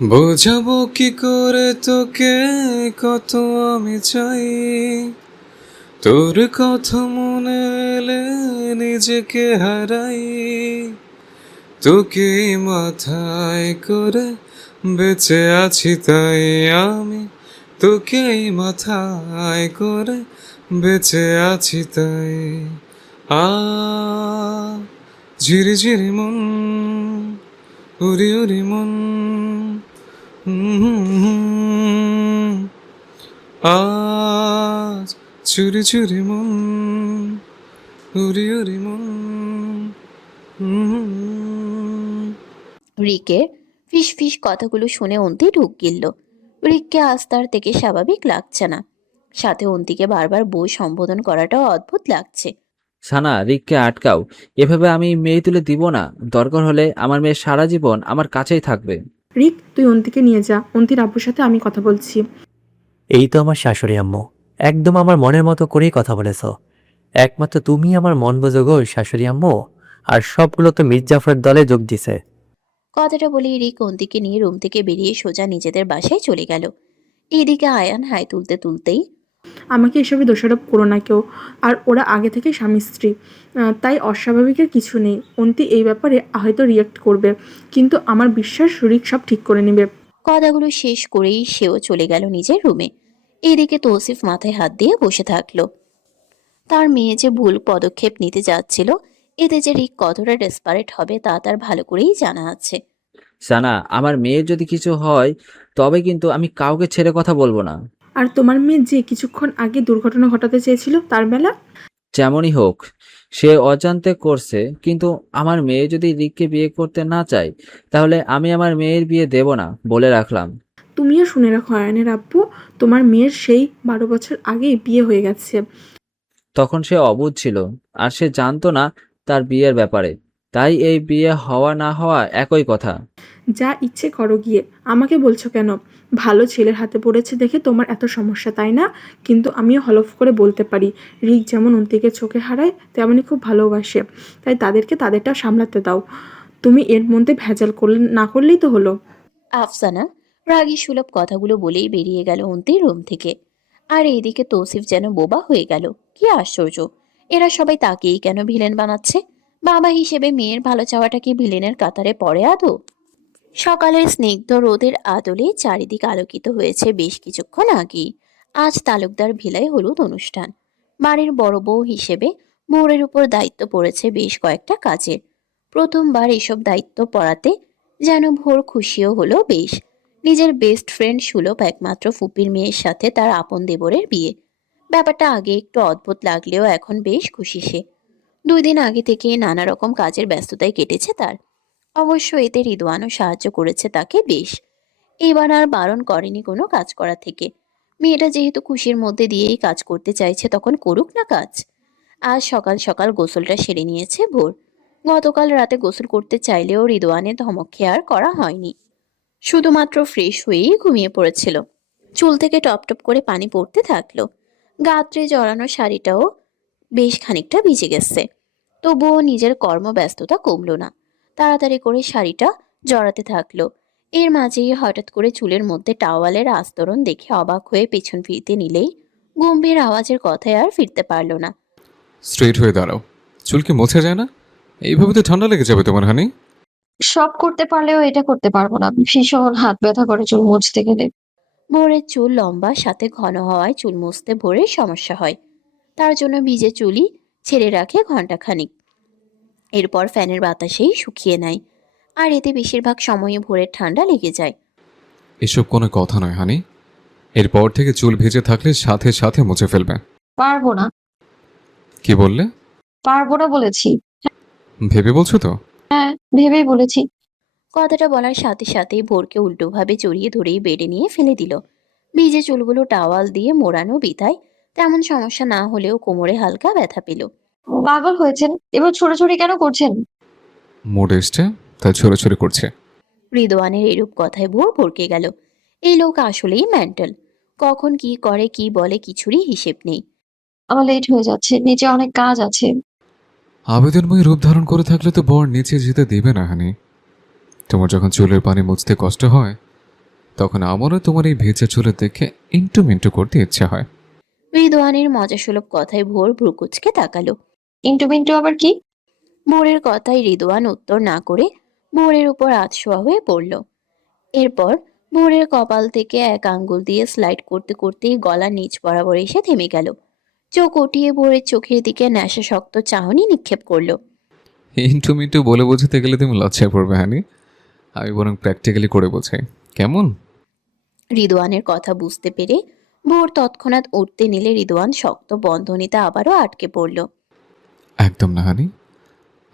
বোঝাবো কি করে তোকে কত আমি চাই, তোর কথা মনে এলে নিজেকে হারাই। তোকে মাথায় করে বেঁচে আছি তাই আমি, তোকে মাথায় করে বেঁচে আছি তাই। আ ঝিরি ঝিরি মন, উরি উরি মন, আজ চুরি চুরি মন, উরি উরি মন। রিকের ফিস ফিস কথাগুলো শুনে অন্তি ঢুক গিলল। রিককে আজ তার থেকে স্বাভাবিক লাগছে না, সাথে অন্তিকে বারবার বউ সম্বোধন করাটাও অদ্ভুত লাগছে। সানা, রিককে আটকাও। এভাবে আমি মেয়ে তুলে দিব না। দরকার হলে আমার মেয়ে সারা জীবন আমার কাছেই থাকবে। রিক, তুই অন্তিকে নিয়ে যা। অন্তির আব্বুর সাথে আমি কথা বলছি। এই তো আমার শাশুড়ি আম্মু, একদম আমার মনের মতো করেই কথা বলেছ। একমাত্র তুমি আমার মন বোঝো গো শাশুড়ি আম্মু। আর সবগুলো তো মির্জাফরের দলে যোগ দিছে। কথাটা বলেই রিক অন্তিকে নিয়ে রুম থেকে বেরিয়ে সোজা নিজেদের বাসায় চলে গেল। এদিকে আয়ান হাই তুলতে তুলতেই, আমাকে এসবে দোষারোপ করো না কেউ। আর ওরা আগে থেকে স্বামী স্ত্রী, তাই অস্বাভাবিকের কিছু নেই। অন্তি এই ব্যাপারে হয়তো রিয়েক্ট করবে, কিন্তু আমার বিশ্বাস রিক সব ঠিক করে নেবে। কথাগুলো শেষ করেই সেও চলে গেল নিজের রুমে। এদিকে তৌসিফ মাথায় হাত দিয়ে বসে থাকলো। তার মেয়ে যে ভুল পদক্ষেপ নিতে যাচ্ছিল, এতে যে রিক কতটা ডেসপারেট হবে তা তার ভালো করেই জানা আছে। সানা, আমার মেয়ের যদি কিছু হয় তবে কিন্তু আমি কাউকে ছেড়ে কথা বলবো না। আর তোমার মেয়ে যে কিছুক্ষণ আগে দুর্ঘটনা ঘটাতে চেয়েছিল তার বেলা? যেমনই হোক, সে অজান্তে করছে, কিন্তু আমার মেয়ে যদি রিককে বিয়ে করতে না চায় তাহলে আমি আমার মেয়ের বিয়ে দেব না বলে রাখলাম। তুমিও শুনে রাখো আয়নের আব্বু, তোমার মেয়ের সেই 12 বছর আগেই বিয়ে হয়ে গেছে। তখন সে অবুঝ ছিল, আর সে জানতো না তার বিয়ের ব্যাপারে। তাই এই বিয়ে হওয়া না হওয়া একই কথা। যা ইচ্ছে করো গিয়ে, আমাকে বলছো কেন? ভালো ছেলের হাতে পড়েছে দেখে তোমার এত সমস্যা, তাই না? কিন্তু আমিও হলফ করে বলতে পারি, রিক যেমন অন্তিকে চোখে হারায় তেমনই খুব ভালোবাসে। তাই তাদেরকে তাদেরটা সামলাতে দাও। তুমি এর মধ্যে ভেজাল না করলেই তো হলো। আফসানা রাগী সুলভ কথাগুলো বলেই বেরিয়ে গেল অন্তির রুম থেকে। আর এইদিকে তৌসিফ যেন বোবা হয়ে গেল। কি আশ্চর্য, এরা সবাই তাকেই কেন ভিলেন বানাচ্ছে? বাবা হিসেবে মেয়ের ভালো চাওয়াটা কি ভিলেনের কাতারে পড়ে আদৌ? সকালের স্নিগ্ধ রোদের আদলে চারিদিক আলোকিত হয়েছে বেশ কিছুক্ষণ আগেই। আজ তালুকদার ভিলায় হলুদ অনুষ্ঠান। বাড়ির বড় বউ হিসেবে মোড়ের উপর দায়িত্ব পড়েছে বেশ কয়েকটা কাজের। প্রথমবার এসব দায়িত্ব পড়াতে যেন ভোর খুশিও হলো বেশ। নিজের বেস্ট ফ্রেন্ড সুলভ একমাত্র ফুপির মেয়ের সাথে তার আপন দেবরের বিয়ে। ব্যাপারটা আগে একটু অদ্ভুত লাগলেও এখন বেশ খুশি সে। 2 দিন আগে থেকে নানা রকম কাজের ব্যস্ততায় কেটেছে তার। অবশ্য এতে রিদওয়ানও সাহায্য করেছে তাকে বেশ। এবার আর বারণ করেনি কোনো কাজ করা থেকে। মেয়েটা যেহেতু খুশির মধ্যে দিয়েই কাজ করতে চাইছে, তখন করুক না কাজ। আজ সকাল সকাল গোসলটা সেরে নিয়েছে ভোর। গতকাল রাতে গোসল করতে চাইলেও রিদওয়ানের ধমক খেয়ে আর করা হয়নি। শুধুমাত্র ফ্রেশ হয়েই ঘুমিয়ে পড়েছিল। চুল থেকে টপ টপ করে পানি পড়তে থাকলো। গাত্রে জড়ানো শাড়িটাও বেশ খানিকটা ভিজে গেছে। তবুও নিজের কর্মব্যস্ততা কমলো না। তাড়াতাড়ি করে শাড়িটা জড়াতে থাকলো। এর মাঝেই হঠাৎ করে চুলের মধ্যে টাওয়ালের আস্তরণ দেখে অবাক হয়ে পেছন ফিরতে নিলেই গম্ভীর আওয়াজের কথায় আর ফিরতে পারল না। স্ট্রেট হয়ে দাঁড়াও, চুল কি মোছা যায় না? এইভাবে তো ঠান্ডা লেগে যাবে তোমার হানি। সব করতে পারলেও এটা করতে পারবো না, ভীষণ হাত ব্যথা করে চুল মুছতে গেলে। ভোরের চুল লম্বা, সাথে ঘন হওয়ায় চুল মুছতে ভোরের সমস্যা হয়। তার জন্য ভিজে চুলই ছেড়ে রাখে ঘন্টাখানিক। এরপর ফ্যানের বাতাসেই শুকিয়ে নেয়। আর এতে বেশিরভাগ সময়ে ভোরের ঠান্ডা লেগে যায়। এসব কোনো কথা নয় হানি, এরপর থেকে চুল ভিজে থাকলে সাথে সাথে মুছে ফেলবে। পারবো না। কি বললে? পারবো না বলেছি। ভেবে বলছো তো? হ্যাঁ, ভেবেই বলেছি। কথাটা বলার সাথে সাথেই ভোরকে উল্টোভাবে জড়িয়ে ধরেই বেডে নিয়ে ফেলে দিল। ভিজে চুলগুলো টাওয়াল দিয়ে মোড়ানো বিধায় তেমন সমস্যা না হলেও কোমরে হালকা ব্যথা পেল। পাগল হয়েছেন, এবার ছোড়াছুড়ি কেন করছেন? মুড এসছে তাই ছোড়াছুড়ি করছে। রিদওয়ানের এরূপ কথায় ভোর ভরকে গেল। এই লোক আসলেই মেন্টাল। কখন কি করে কি বলে কিছুরই হিসেব নেই। আমার লেট হয়ে যাচ্ছে, নিচে অনেক কাজ আছে। আবেদনময় রূপ ধারণ করে থাকলে তো বর নিচে যেতে দেবে না হানি। তোমার যখন চুলের পানি মুছতে কষ্ট হয়, তখন আমারও তোমার এই ভেজা চুলে দেখে ইন্টু মিন্টু করতে ইচ্ছে হয়। রিদওয়ানের মজাসুলভ কথায় ভোর ভ্রুকুচকে তাকালো। ইন্টু মিন্টু আবার কি? ভোরের কথায় রিদওয়ান উত্তর না করে ভোরের উপর আধশোয়া হয়ে পড়ল। এরপর ভোরের কপাল থেকে এক আঙ্গুল দিয়ে স্লাইড করতে করতেই গলা নিচ বরাবর এসে থেমে গেল। চোখ উঠিয়ে ভোরের চোখের দিকে নেশাসক্ত চাহনি নিক্ষেপ করলো। ইন্টু মিন্টু বলে বোঝাতে গেলে তুমি লজ্জায় পড়বে হানি। আমি বরং প্র্যাকটিক্যালি করে বোঝাই, কেমন? রিদওয়ানের কথা বুঝতে পেরে ভোর তৎক্ষণাৎ উঠতে নিলে রিদওয়ান শক্ত বন্ধনীতে আবারও আটকে পড়ল। একদম না হানি,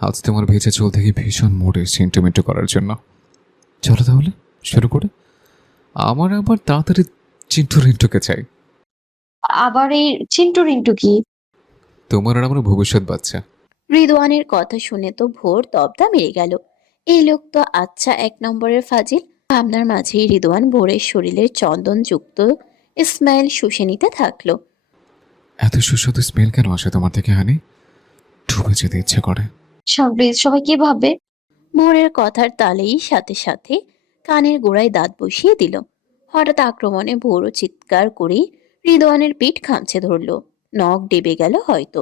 আজ তোমার ভেজা চুল থেকে ভীষণ মুড এসছে ইন্টু মিন্টু করার জন্য। চলো তাহলে শুরু করে। আমার আবার তাড়াতাড়ি চিন্টু রিন্টুকে চাই। আবার এই চিন্টু রিন্টু কি? তোমার আর আমার ভবিষ্যৎ বাচ্চা। রিদওয়ানের কথা শুনে তো ভোর তবদা মেরে গেল। এই লোক তো আচ্ছা এক নম্বরের ফাজিল। ভাবনার মাঝেই রিদওয়ান ভোরের শরীরের চন্দনযুক্ত স্মেল শুষে নিতে থাকলো। এত সুস্বাদু স্মেল কেন আসে তোমার থেকে হানি? ডুবে যেতে ইচ্ছে করে। সাবরিজ, সবাই কি ভাববে? ভোরের কথার তালেই সাথে সাথে কানের গোড়ায় দাঁত বসিয়ে দিল। হঠাৎ আক্রমণে ভোরও চিৎকার করেই রিদওয়ানের পিঠ খামচে ধরল। নখ ডেবে গেল হয়তো।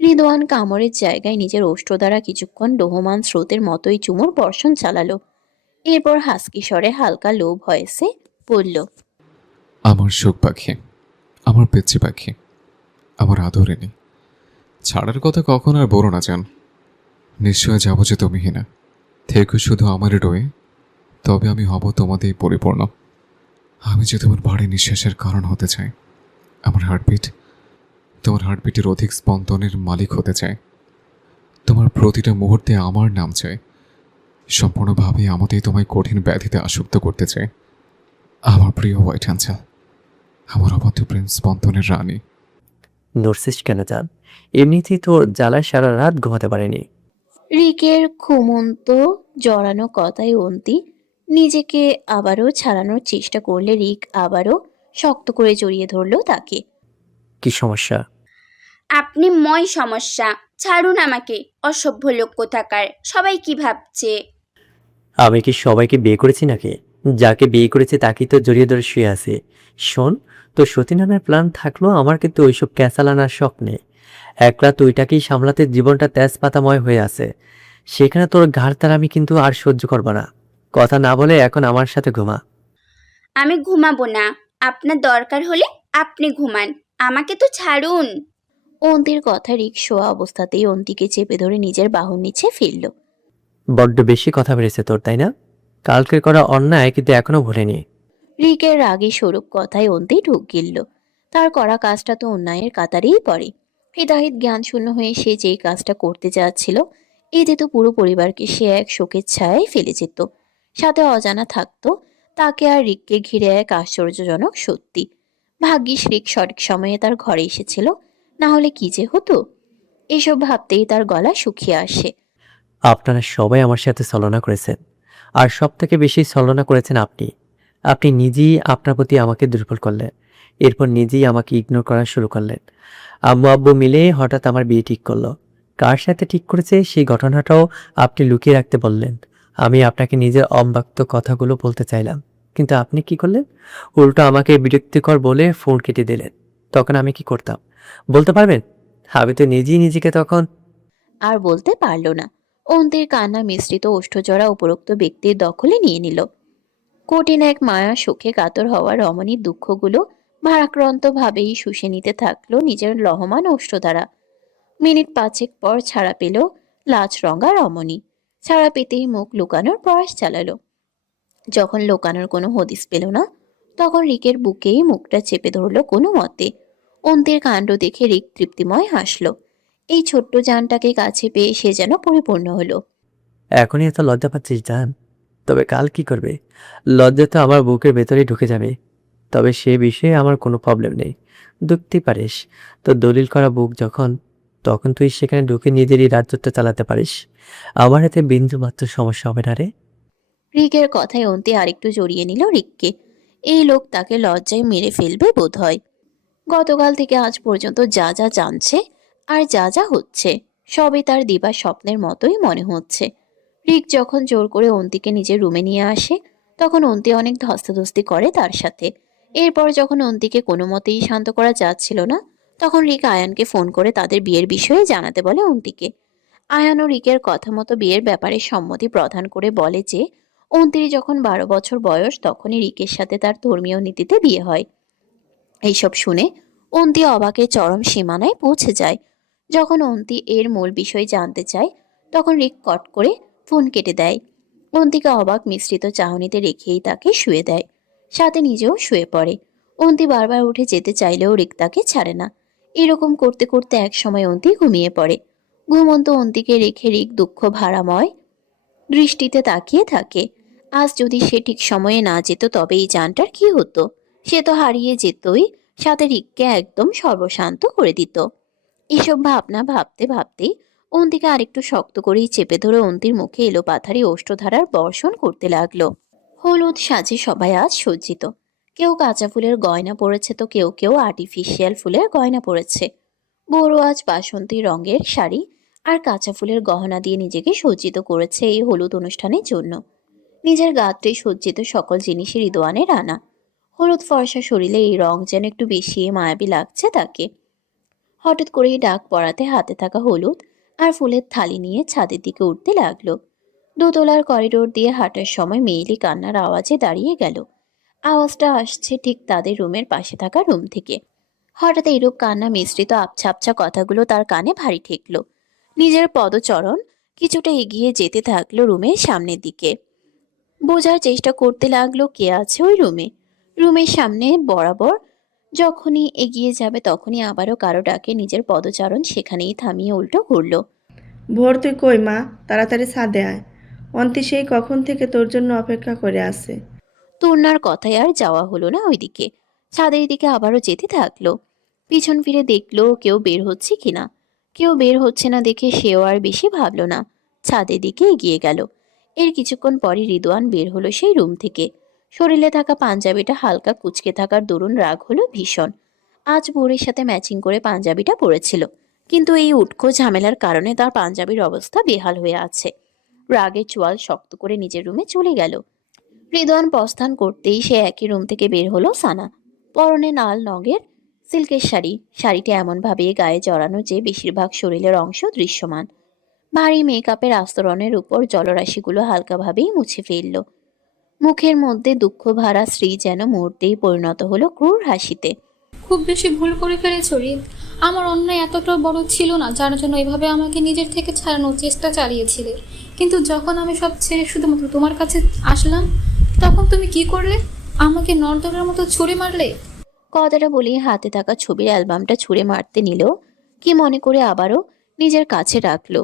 রিদওয়ান কামড়ের জায়গায় নিজের ওষ্ঠ দ্বারা কিছুক্ষণ লোহমান স্রোতের মতোই চুমুর বর্ষণ চালালো। এরপর হাসকি স্বরে হালকা লো ভয়েসে বলল, আমার শোক পাখি, আমার পেচ্ছি পাখি, আমার আদরেনি। ছাড়ার কথা কখন আর বলো না জান। নিশ্চয় যাবো যে তুমিই না থেকো শুধু আমার রয়ে, তবে আমি হব তোমাতেই পরিপূর্ণ। আমি যে তোমার ভারী নিঃশ্বাসের কারণ হতে চাই। আমার হার্টবিট, তোমার হার্টবিটের অধিক স্পন্দনের মালিক হতে চাই। তোমার প্রতিটা মুহূর্তে আমার নাম চাই। সম্পূর্ণভাবে আমাতেই তোমায় কঠিন ব্যাধিতে আসক্ত করতে চাই। আমার প্রিয় হোয়াইট অ্যাঞ্জেল, আমার অবাধ্য প্রেম স্পন্দনের রানী। নড়ছিস কেন জান? এমনিতেই তোর জ্বালায় সারা রাত ঘুমাতে পারেনি। রিকের ঘুমন্ত জড়ানো কথায় অন্তি নিজেকে আবারও ছাড়ানোর চেষ্টা করলে রিক আবারও শক্ত করে জড়িয়ে ধরলো তাকে। কি সমস্যা? আপনি সমস্যা। ছাড়ুন আমাকে, অসভ্য লোক কোথাকার। সবাই কি ভাবছে? আমি কি সবাইকে বিয়ে করেছি নাকি? যাকে বিয়ে করেছি তাকেই তো জড়িয়ে ধরে শুয়ে আছে। শোন, তো সতী নামের প্ল্যান থাকলো, আমার কিন্তু ওইসব ক্যাসালানার শখ নেই। একলা তুইটাকেই সামলাতে জীবনটা তেজপাতাময় হয়ে আছে। সেখানে তোর ঘাড় তার আমি কিন্তু আর সহ্য করব না। কথা না বলে এখন আমার সাথে ঘুমা। আমি ঘুমাবো না। আপনার দরকার হলে আপনি ঘুমান, আমাকে তো ছাড়ুন। অন্তির কথা রিক শোয়া অবস্থাতেই অন্তিকে চেপে ধরে নিজের বাহুর নিচে ফেলল। বড্ড বেশি কথা বেড়েছে তোর, তাই না? কালকের করা অন্যায় কিন্তু এখনো ভুলিনি। রিকের রাগী স্বরূপ কথায় অন্তি ঢুক গিলল। তার করা কাজটা তো অন্যায়ের কাতারেই পড়ে। হিতাহিত জ্ঞান শূন্য হয়ে সে যেই কাজটা করতে যাচ্ছিল, এতে তো পুরো পরিবারকে সে এক শোকের ছায়ায় ফেলে যেত। সাথে অজানা থাকতো তাকে আর রিককে ঘিরে এক আশ্চর্যজনক সত্যি। ভাগ্যিস রিক সঠিক সময়ে তার ঘরে এসেছিল, না হলে কি যে হতো। এসব ভাবতেই তার গলা শুকিয়ে আসে। আপনারা সবাই আমার সাথে ছলনা করেছেন, আর সব থেকে বেশি ছলনা করেছেন আপনি। আপনি নিজেই আপনার প্রতি আমাকে দুর্বল করলেন, এরপর নিজেই আমাকে ইগনোর করা শুরু করলেন। আম্মু আব্বু মিলে হঠাৎ আমার বিয়ে ঠিক করলো। কার সাথে ঠিক করেছে সেই ঘটনাটাও আপনি লুকিয়ে রাখতে বললেন। আমি আপনাকে নিজের অব্যক্ত কথাগুলো বলতে চাইলাম, কিন্তু আপনি কি করলেন? উল্টো আমাকে বিরক্তিকর বলে ফোন কেটে দিলেন। তখন আমি কি করতাম বলতে পারবেন? আমি তো নিজেই নিজেকে তখন... আর বলতে পারল না। অন্তির কান্না মিশ্রিত ওষ্ঠজোড়া উপরোক্ত ব্যক্তির দখলে নিয়ে নিল। কঠিন এক মায়া সুখে কাতর হওয়া রমণীর দুঃখগুলো ভারাক্রান্ত ভাবেই শুষে নিতে থাকলো নিজের লহমান ওষ্ঠ দ্বারা। মিনিট পাঁচেক পর ছাড়া পেল লাজ রঙা রমণী। ছাড়া পেতেই মুখ লুকানোর প্রয়াস চালালো। যখন লুকানোর কোনো হদিস পেল না, তখন রিকের বুকেই মুখটা চেপে ধরলো কোনো মতে। অন্তির কাণ্ড দেখে রিক তৃপ্তিময় হাসলো। এই ছোট্ট জানটাকে কাছে পেয়ে সে যেন পরিপূর্ণ হলো। এখনই এত লজ্জা পাচ্ছিস জান, তবে কাল কি করবে? লজ্জা তো আমার বুকের ভেতরেই ঢুকে যাবে। তবে সে বিষয়ে আমার কোনো প্রবলেম নেই। ঢুকতেই পারিস। তো দলিল করা বুক যখন, তখন তুই সেখানে ঢুকে নিজেরই রাজ্যটা চালাতে পারিস। আমার এতে বিন্দু মাত্র সমস্যা হবে না রে। রিকের কথায় অন্তি আরেকটু জড়িয়ে নিল রিককে। এই লোক তাকে লজ্জায় মেরে ফেলবে বোধহয়। গতকাল থেকে আজ পর্যন্ত যা যা জানছে আর যা যা হচ্ছে, সবই তার দিবা স্বপ্নের মতোই মনে হচ্ছে। রিক যখন জোর করে অন্তিকে নিজের রুমে নিয়ে আসে, তখন অন্তি অনেক ধস্তাধস্তি করে তার সাথে। এরপর যখন অন্তিকে কোনো মতেই শান্ত করা যাচ্ছিল না, তখন রিক আয়ানকে ফোন করে তাদের বিয়ের বিষয়ে জানাতে বলে অন্তিকে। আয়ান ও রিকের কথা মতো বিয়ের ব্যাপারে সম্মতি প্রদান করে বলে যে অন্তির যখন 12 বছর বয়স তখনই রিকের সাথে তার ধর্মীয় নীতিতে বিয়ে হয়। এইসব শুনে অন্তি অবাকের চরম সীমানায় পৌঁছে যায়। যখন অন্তি এর মূল বিষয় জানতে চায়, তখন রিক কট করে ফোন কেটে দেয়। অন্তিকে অবাক মিশ্রিত চাহনিতে রেখেই তাকে শুয়ে দেয়, সাথে নিজেও শুয়ে পড়ে। অন্তি বারবার উঠে যেতে চাইলেও রিক তাকে ছাড়ে না। এরকম করতে করতে এক সময় অন্তি ঘুমিয়ে পড়ে। ঘুমন্ত অন্তিকে রেখে রিক দুঃখ ভারাময় দৃষ্টিতে তাকিয়ে থাকে। আজ যদি সে ঠিক সময়ে না যেত তবে এই জানটার কি হতো? সে তো হারিয়ে যেতই, সাথে রিককে একদম সর্বশান্ত করে দিত। এসব ভাবনা ভাবতে ভাবতে অন্তিকে আরেকটু শক্ত করেই চেপে ধরে অন্তির মুখে এলো পাথারি ওষ্ঠধারার বর্ষণ করতে লাগলো। হলুদ সাজে সবাই আজ সজ্জিত। কেউ কাঁচা ফুলের গয়না পরেছে তো কেউ কেউ আর্টিফিশিয়াল ফুলের গয়না পরেছে। বড় আজ বাসন্তী রঙের শাড়ি আর কাঁচা ফুলের গহনা দিয়ে নিজেকে সজ্জিত করেছে এই হলুদ অনুষ্ঠানের জন্য। নিজের গাত্রে সজ্জিত সকল জিনিসই রিদওয়ানের আনা। হলুদ ফর্সা শরীরে এই রং যেন একটু বেশি মায়াবী লাগছে তাকে। হঠাৎ করেই ডাক পড়াতে হাতে থাকা হলুদ আর ফুলের থালি নিয়ে ছাদের দিকে উঠতে লাগলো। দোতলার করিডোর দিয়ে হাঁটার সময় মেয়েলি কান্নার আওয়াজে দাঁড়িয়ে গেল। আওয়াজটা আসছে ঠিক তাদের রুমের পাশে থাকা রুম থেকে। হঠাৎ এইরূপ কান্না মিশ্রিত আবছা আবছা কথাগুলো তার কানে ভারী ঠেকলো। নিজের পদচরণ কিছুটা এগিয়ে যেতে থাকলো রুমের সামনের দিকে। বোঝার চেষ্টা করতে লাগলো কে আছে ওই রুমে। রুমের সামনে বরাবর যখনই এগিয়ে যাবে তখনই আবারও কারো ডাকে নিজের পদচারণ সেখানেই থামিয়ে উল্টো ঘুরলো। ভোর তুই কই মা, তাড়াতাড়ি ছাদে আয়। অন্তি সেই কখন থেকে তোর জন্য অপেক্ষা করে আছে। তূর্ণার কথায় আর যাওয়া হলো না ওইদিকে। ছাদের দিকে আবারও যেতে থাকলো। পিছন ফিরে দেখলো কেউ বের হচ্ছে কিনা। কেউ বের হচ্ছে না দেখে সেও আর বেশি ভাবলো না, ছাদের দিকে এগিয়ে গেল। এর কিছুক্ষণ পরই রিদওয়ান বের হলো সেই রুম থেকে। শরীরে থাকা পাঞ্জাবিটা হালকা কুঁচকে থাকার দরুন রাগ হলো ভীষণ। আজ ভোরের সাথে ম্যাচিং করে পাঞ্জাবিটা পরেছিল, কিন্তু এই উটকো ঝামেলার কারণে তার পাঞ্জাবির অবস্থা বেহাল হয়ে আছে। রাগের চোয়াল শক্ত করে নিজের রুমে চলে গেল। রিদওয়ান প্রস্থান করতেই সে একই রুম থেকে বের হলো সানা। পরনে লাল রঙের সিল্কের শাড়ি। শাড়িটা এমনভাবে গায়ে জড়ানো যে বেশিরভাগ শরীরের অংশ দৃশ্যমান। ভারী মেকআপের আস্তরণের উপর জলরাশিগুলো হালকাভাবেই মুছে ফেলল। মুখের মধ্যে দুঃখ ভরা শ্রী যেন মুহূর্তেই পরিণত হলো ক্রূর হাসিতে। খুব বেশি ভুল করে ফেলেছ রিদ। আমার অন্যায় এতটা বড় ছিল না যার জন্য এভাবে আমাকে নিজের থেকে ছাড়ানোর চেষ্টা চালিয়েছিলে। কিন্তু যখন আমি সব ছেড়ে শুধুমাত্র তোমার কাছে আসলাম, তখন তুমি কি করলে? আমাকে নর্দমার মতো ছুঁড়ে মারলে। কথাটা বলেই হাতে থাকা ছবির অ্যালবামটা ছুঁড়ে মারতে নিল, কি মনে করে আবারও নিজের কাছে রাখলো।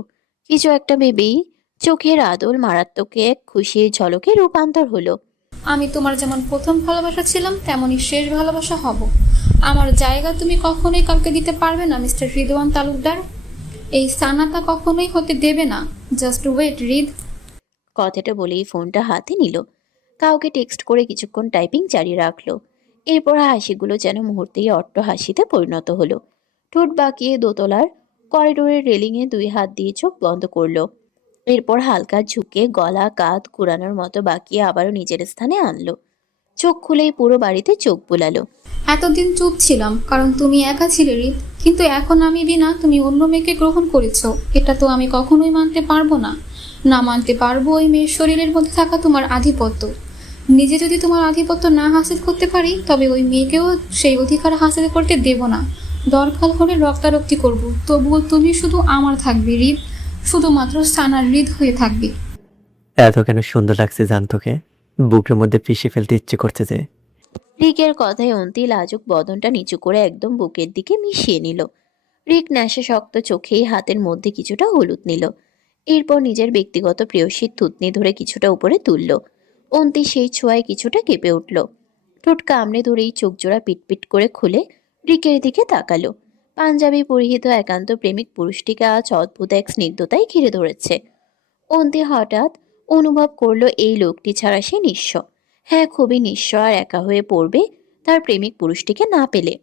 কিছু একটা ভেবেই চোখের আদল মারাত্মক এক খুশির ঝলকে রূপান্তর হলো। আমি তোমার যেমন প্রথম ভালোবাসা ছিলাম তেমনই শেষ ভালোবাসা হব। আমার জায়গা তুমি কখনোই কাউকে দিতে পারবে না মিস্টার রিদওয়ান তালুকদার। এই সানাতা কখনোই হতে দেবে না। জাস্ট ওয়েট রিদ। কথাটা বলেই ফোনটা হাতে নিল। কাউকে টেক্সট করে কিছুক্ষণ টাইপিং জারি রাখলো। এরপর হাসিগুলো যেন মুহূর্তেই অট্ট হাসিতে পরিণত হলো। ঠোঁট বাঁকিয়ে দোতলার করিডোরের রেলিংয়ে 2 হাত দিয়ে চোখ বন্ধ করলো। এরপর হালকা ঝুঁকে গলা কাঁধ ঘুরানোর মতো বাঁকিয়ে আবারও নিজের স্থানে আনলো। চোখ খুলেই পুরো বাড়িতে চোখ বুলালো। এতদিন চুপ ছিলাম কারণ তুমি একা ছিলে রিদ, কিন্তু এখন আমি বিনা তুমি অন্য মেয়েকে গ্রহণ করেছো। এটা তো আমি কখনোই মানতে পারবো না। না মানতে পারবো ওই মেয়ের শরীরের মধ্যে থাকা তোমার আধিপত্য। নিজে যদি তোমার আধিপত্য না হাসিল করতে পারি তবে ওই মেয়েকেও সেই অধিকার হাসিল করতে দেব না। দরকার হলে রক্তারক্তি করব, তবুও তুমি শুধু আমার থাকবে রিদ। শুধুমাত্র সানার রিদ হয়ে থাকবে। এত কেন সুন্দর লাগছে জান তোকে, বুকের মধ্যে পিষে ফেলতে ইচ্ছে করছে যে। রিকের কথায় অন্তি লাজুক বদনটা নিচু করে একদম বুকের দিকে মিশিয়ে নিল। রিক নেশাসক্ত চোখেই হাতের মধ্যে কিছুটা হলুদ নিল। এরপর নিজের ব্যক্তিগত প্রেয়সীর থুতনি ধরে কিছুটা উপরে তুলল। অন্তি সেই ছোঁয়ায় কিছুটা কেঁপে উঠল। ঠোঁট কামড়ে ধরেই চোখ জোড়া পিটপিট করে খুলে রিকের দিকে তাকালো। পাঞ্জাবি পরিহিত একান্ত প্রেমিক পুরুষটিকে আজ অদ্ভুত এক স্নিগ্ধতায় ঘিরে ধরেছে। অন্তি হঠাৎ অনুভব করলো এই লোকটি ছাড়া সে নিঃস্ব। হ্যাঁ, খুবই নিঃস্ব আর একা হয়ে পড়বে তার প্রেমিক পুরুষটিকে না পেলে।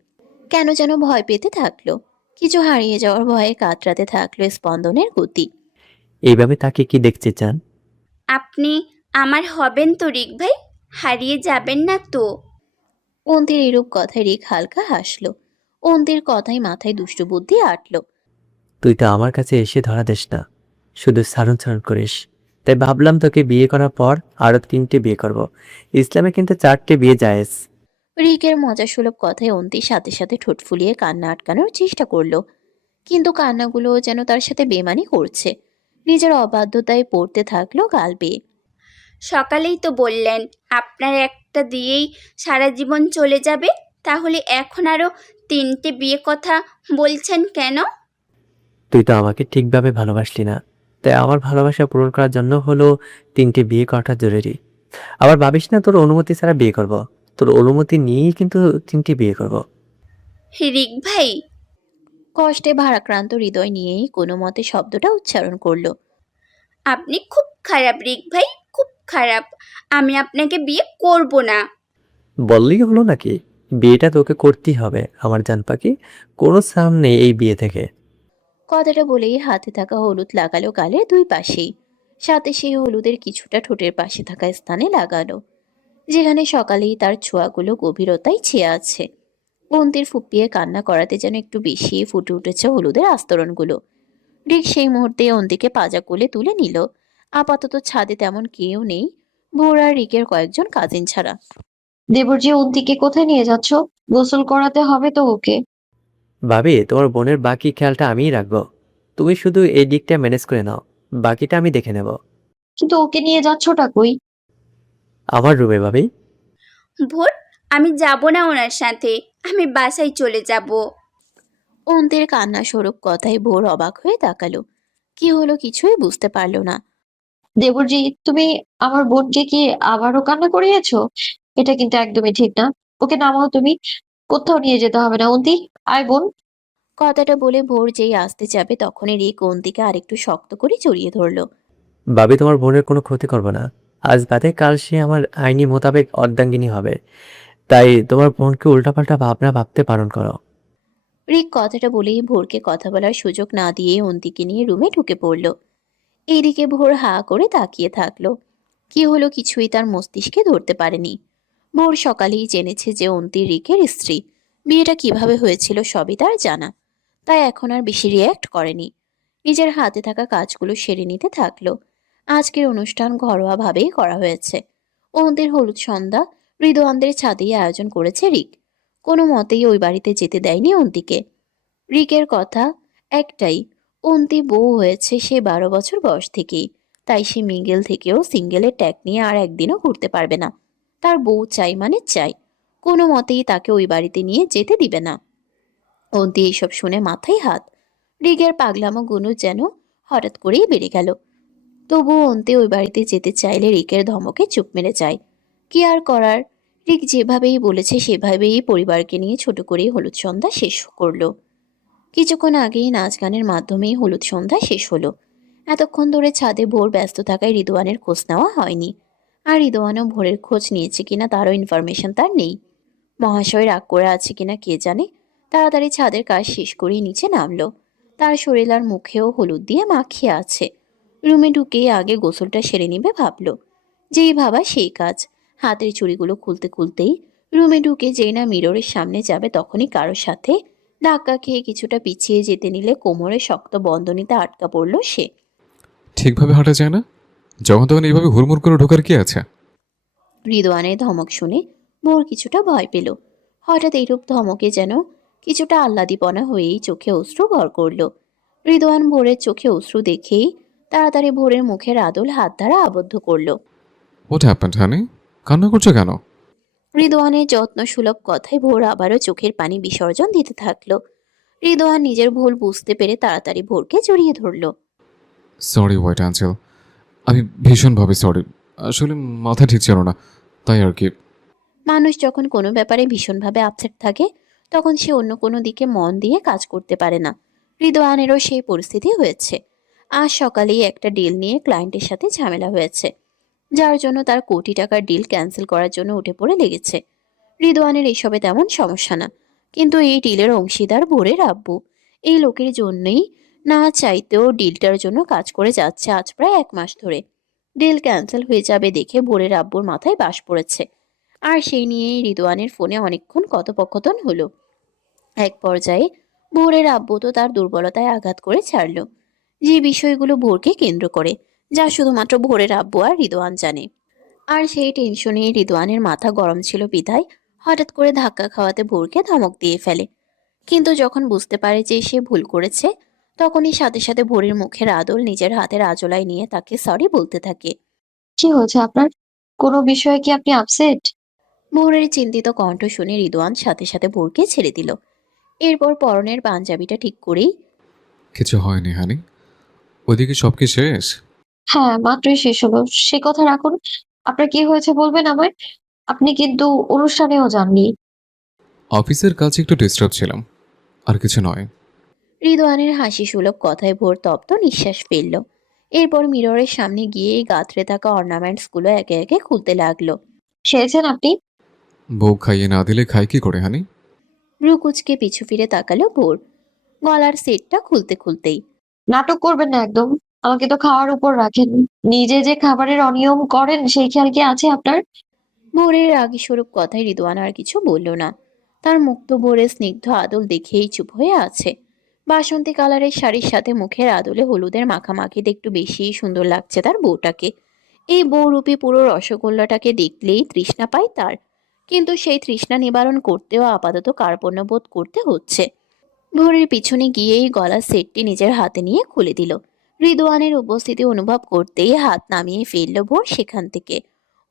কেন যেন ভয় পেতে থাকলো। কিছু হারিয়ে যাওয়ার ভয়ে কাতরাতে থাকলো স্পন্দনের গতি। এইভাবে তাকে কি দেখতে চান? আপনি আমার হবেন তো রিক ভাই? হারিয়ে যাবেন না তো? অন্তির এরূপ কথায় রিক হালকা হাসলো। অন্তির কথায় মাথায় দুষ্টু বুদ্ধি আটলো। তুই তো আমার কাছে এসে ধরা দিস না, শুধু সারণ সারণ করিস। তাই ভাবলাম তোকে বিয়ে করার পর আরো 3টে বিয়ে করব। ইসলামে কিন্তু 4টে বিয়ে জায়েজ। রিকের মজাসুলভ কথায় অন্তির সাথে সাথে ঠোঁট ফুলিয়ে কান্না আটকানোর চেষ্টা করলো, কিন্তু কান্নাগুলো যেন তার সাথে বেমানি করছে। নিজের অবাধ্যতায় পড়তে থাকলো গাল বেয়ে। সকালেই তো বললেন আপনার একটা দিয়েই সারা জীবন চলে যাবে, তাহলে এখন আরো 3টে বিয়ে কথা বলছেন কেন? তুই তো আমাকে ঠিকভাবে ভালোবাসলি না, তাই আমার ভালোবাসা পূরণ করার জন্য হলো 3টে বিয়ে করাটা জরুরি। আবার ভাবিস না তোর অনুমতি ছাড়া বিয়ে করব। তোর অনুমতি নিয়েই কিন্তু 3টে বিয়ে করব। রিক ভাই, কষ্টে ভারাক্রান্ত হৃদয় নিয়েই কোনো মতে শব্দটা উচ্চারণ করলো। আপনি খুব খারাপ রিক ভাই, খুব খারাপ। আমি আপনাকে বিয়ে করব না। বললেই হলো নাকি? বিয়েটা তোকে করতেই হবে আমার জান পাখি। কোনো সাম নেই এই বিয়ে থেকে। কথাটা বলেই হাতে থাকা হলুদ লাগালো গালের দুই পাশেই, সাথে সেই হলুদের কিছুটা ঠোঁটের পাশে থাকা স্থানে লাগালো, যেখানে সকালেই তার ছোঁয়াগুলো গভীরতায় ছেয়ে আছে। অন্তির ফুপিয়ে কান্না করাতে যেন একটু বেশি ফুটে উঠেছে হলুদের আস্তরণগুলো। রিক সেই মুহূর্তে অন্তিকে পাজা কোলে তুলে নিল। আপাতত ছাদে তেমন কেউ নেই, ভোর আর রিকের কয়েকজন কাজিন ছাড়া। দেবরজি, অন্তিকে কোথায় নিয়ে যাচ্ছ? গোসল করাতে হবে তো ওকে। ভাবি, তোমার বোনের বাকি খেয়ালটা আমিই রাখবো। তুমি শুধু এই দিকটা ম্যানেজ করে নাও, বাকিটা আমি দেখে নেব। কিন্তু ওকে নিয়ে যাচ্ছটা কই? আমার রুমে ভাবি। ভোর, আমি যাব না ওনার সাথে, আমি বাসায় চলে যাব। অন্তের কান্না স্বরূপ কথায় ভোর অবাক হয়ে তাকালো। কি হলো কিছুই বুঝতে পারলো না। দেবরজি, তুমি আমার বোনকে কি আবারও কান্না করিয়েছো? এটা কিন্তু একদমই ঠিক না। ওকে নামাও তুমি। কোথাও নিয়ে যেতে হবে না। অন্তি, আয় বোন। কথাটা বলে ভোর যেই আসতে যাবে তখনই রিক অন্তিকে আরেকটু শক্ত করে জড়িয়ে ধরলো। ভাবি, তোমার বোনের কোনো ক্ষতি করবো না। আজ বাদে কাল সে আমার আইনি মোতাবেক অর্ধাঙ্গিনী হবে। তাই তোমার বোনকে উল্টাপাল্টা ভাবনা ভাবতে বারণ করো। রিক কথাটা বলেই ভোরকে কথা বলার সুযোগ না দিয়ে অন্তিকে নিয়ে রুমে ঢুকে পড়ল। এইদিকে ভোর হা করে তাকিয়ে থাকলো। কি হলো কিছুই তার মস্তিষ্কে ধরতে পারেনি। ভোর সকালেই জেনেছে যে অন্তি রিকের স্ত্রী। বিয়েটা কিভাবে হয়েছিল সবই তার জানা, তাই এখন আর বেশি রিয়্যাক্ট করেনি। নিজের হাতে থাকা কাজগুলো সেরে নিতে থাকলো। আজকের অনুষ্ঠান ঘরোয়াভাবেই করা হয়েছে। অন্তির হলুদ সন্ধ্যা হৃদয়ন্দের ছাদেই আয়োজন করেছে রিক। কোনো মতেই ওই বাড়িতে যেতে দেয়নি অন্তিকে। রিকের কথা একটাই, অন্তি বউ হয়েছে সে 12 বছর বয়স থেকেই, তাই সে মিঙ্গেল থেকেও সিঙ্গেলের ট্যাগ নিয়ে আর একদিনও ঘুরতে পারবে না। তার বউ চাই মানে চাই, কোনো মতেই তাকে ওই বাড়িতে নিয়ে যেতে দিবে না। অন্তি এইসব শুনে মাথায় হাত। রিকের পাগলামো গুণ যেন হঠাৎ করেই বেড়ে গেল। তবুও অন্তি ওই বাড়িতে যেতে চাইলে রিকের ধমকে চুপ মেরে যায়। কি আর করার, রিক যেভাবেই বলেছে সেভাবেই পরিবারকে নিয়ে ছোট করেই হলুদ সন্ধ্যা শেষ করলো। কিছুক্ষণ আগেই নাচ গানের মাধ্যমেই হলুদ সন্ধ্যা শেষ হলো। এতক্ষণ ধরে ছাদে ভোর ব্যস্ত থাকায় রিদওয়ানের খোঁজ নেওয়া হয়নি। আর রিদওয়ানও ভোরের খোঁজ নিয়েছে কিনা তারও ইনফরমেশন তার নেই। মহাশয় রাগ করে আছে কিনা কে জানে। তাড়াতাড়ি ছাদের কাজ শেষ করেই নিচে নামলো। তার শরীর আর মুখেও হলুদ দিয়ে মাখিয়ে আছে। রুমে ঢুকেই আগে গোসলটা সেরে নিবে ভাবলো। যেই ভাবা সেই কাজ। হাতের চুড়িগুলো খুলতে খুলতেই রুমে ঢুকে যেই না মিররের সামনে যাবে তখনই কারোর সাথে ধাক্কা খেয়ে কিছুটা পিছিয়ে যেতে নিলে কোমরে শক্ত বন্ধনীতে আটকা পড়ল সে। ঠিকভাবে হাঁটা যায় না, যখন তখন এইভাবে হুড়মুড় করে ঢোকার কি আছে? রিদওয়ানের ধমক শুনে ভোর কিছুটা ভয় পেল। হঠাৎ এইরূপ ধমকে যেন কিছুটা আহ্লাদীপনা হয়েই চোখে অশ্রু ভর করল। রিদওয়ান ভোরের চোখে অশ্রু দেখেই তাড়াতাড়ি ভোরের মুখের আদল হাত দ্বারা আবদ্ধ করল। হোয়াট হ্যাপেন্ড হানি? কান্না করছো কেন? রিদওয়ানের যত্নসুলভ কথায় ভোর আবারও চোখের পানি বিসর্জন দিতে থাকলো। রিদওয়ান নিজের ভুল বুঝতে পেরে তাড়াতাড়ি ভোরকে জড়িয়ে ধরল। সরি হোয়াইট অ্যাঞ্জেল, আমি ভীষণভাবে সরি। আসলে মাথা ঠিক ছিল না, তাই আর কি। মানুষ যখন কোনো ব্যাপারে ভীষণভাবে আপসেট থাকে তখন সে অন্য কোনো দিকে মন দিয়ে কাজ করতে পারে না। রিদওয়ানেরও সেই পরিস্থিতি হয়েছে। আজ সকালেই একটা ডিল নিয়ে ক্লায়েন্টের সাথে ঝামেলা হয়েছে, যার জন্য তার কোটি টাকার ডিল ক্যান্সেল করার জন্য উঠে পড়ে লেগেছে। রিদওয়ানের এসবে তেমন সমস্যা না, কিন্তু এই ডিলের অংশীদার ভোরের আব্বু। এই লোকের জন্যই না চাইতেও ডিলটার জন্য কাজ করে যাচ্ছে আজ প্রায় 1 মাস ধরে। ডিল ক্যান্সেল হয়ে যাবে দেখে ভোরের আব্বুর মাথায় বাস পড়েছে। আর সেই নিয়েই রিদওয়ানের ফোনে অনেকক্ষণ কথোপকথন হলো। এক পর্যায়ে ভোরের আব্বু তো তার দুর্বলতায় আঘাত করে ছাড়ল, যে বিষয়গুলো ভোরকে কেন্দ্র করে, যা শুধুমাত্র ভোরের আব্বু আর রিদওয়ান জানে। আর সেই টেনশনে রিদওয়ানের মাথা গরম ছিল বিধায় হঠাৎ করে ধাক্কা খাওয়াতে ভোরকে ধমক দিয়ে ফেলে। কিন্তু যখন বুঝতে পারে যে সে ভুল করেছে, তখনই সাথে সাথে ভোরের মুখের আদল নিজের হাতের আঁচলায় নিয়ে তাকে সরি বলতে থাকে। কি হয়েছে আপনার? কোনো বিষয়ে কি আপনি আপসেট? ভোরের চিন্তিত কণ্ঠ শুনে রিদওয়ান সাথে সাথে ভোরকে ছেড়ে দিল। এরপর পরনের পাঞ্জাবিটা ঠিক করেই, কিছু হয়নি হানি, ওদিকে সব কি শেষ? হ্যাঁ, মাত্রই শেষ হলো। সে কথা রাখুন। আপনার কি হয়েছে বলবেন আমায়? আপনি কিন্তু অনুষ্ঠানেও যাননি। অফিসের কাছে একটু ডিস্টার্ব ছিলাম, আর কিছু নয়। রিদওয়ানের হাসি সুলভ কথায় ভোর তপ্ত নিঃশ্বাস ফেলল। এরপর মিররের সামনে গিয়ে গাঁথরে থাকা অর্নামেন্টস গুলো একে একে খুলতে লাগলো। সেরেছেন আপনি? বউ খাইয়ে না দিলে খাই কি করে হানি? ভ্রু কুচকে পিছু ফিরে তাকালো ভোর, গলার সেটটা খুলতে খুলতেই। নাটক করবেন না একদম। আমাকে তো খাওয়ার উপর রাখেন। নিজে যে খাবারের অনিয়ম করেন সেই খেয়াল কি আছে আপনার? ভোরের রাগী স্বরূপ কথায় রিদওয়ান আর কিছু বলল না। তার মুক্ত ভোরের স্নিগ্ধ আদল দেখেই চুপ হয়ে আছে। বাসন্তী কালারের শাড়ির সাথে মুখের আদলে হলুদের মাখামাখিতে একটু বেশিই সুন্দর লাগছে তার বউটাকে। এই বউরূপী পুরো রসগোল্লাটাকে দেখলেই তৃষ্ণা পায় তার। কিন্তু সেই তৃষ্ণা নিবারণ করতেও আপাতত কার্পণ্যবোধ করতে হচ্ছে। ভোরের পিছনে গিয়েই গলার সেটটি নিজের হাতে নিয়ে খুলে দিল। রিদওয়ানের উপস্থিতি অনুভব করতেই হাত নামিয়ে ফেলল ভোর সেখান থেকে।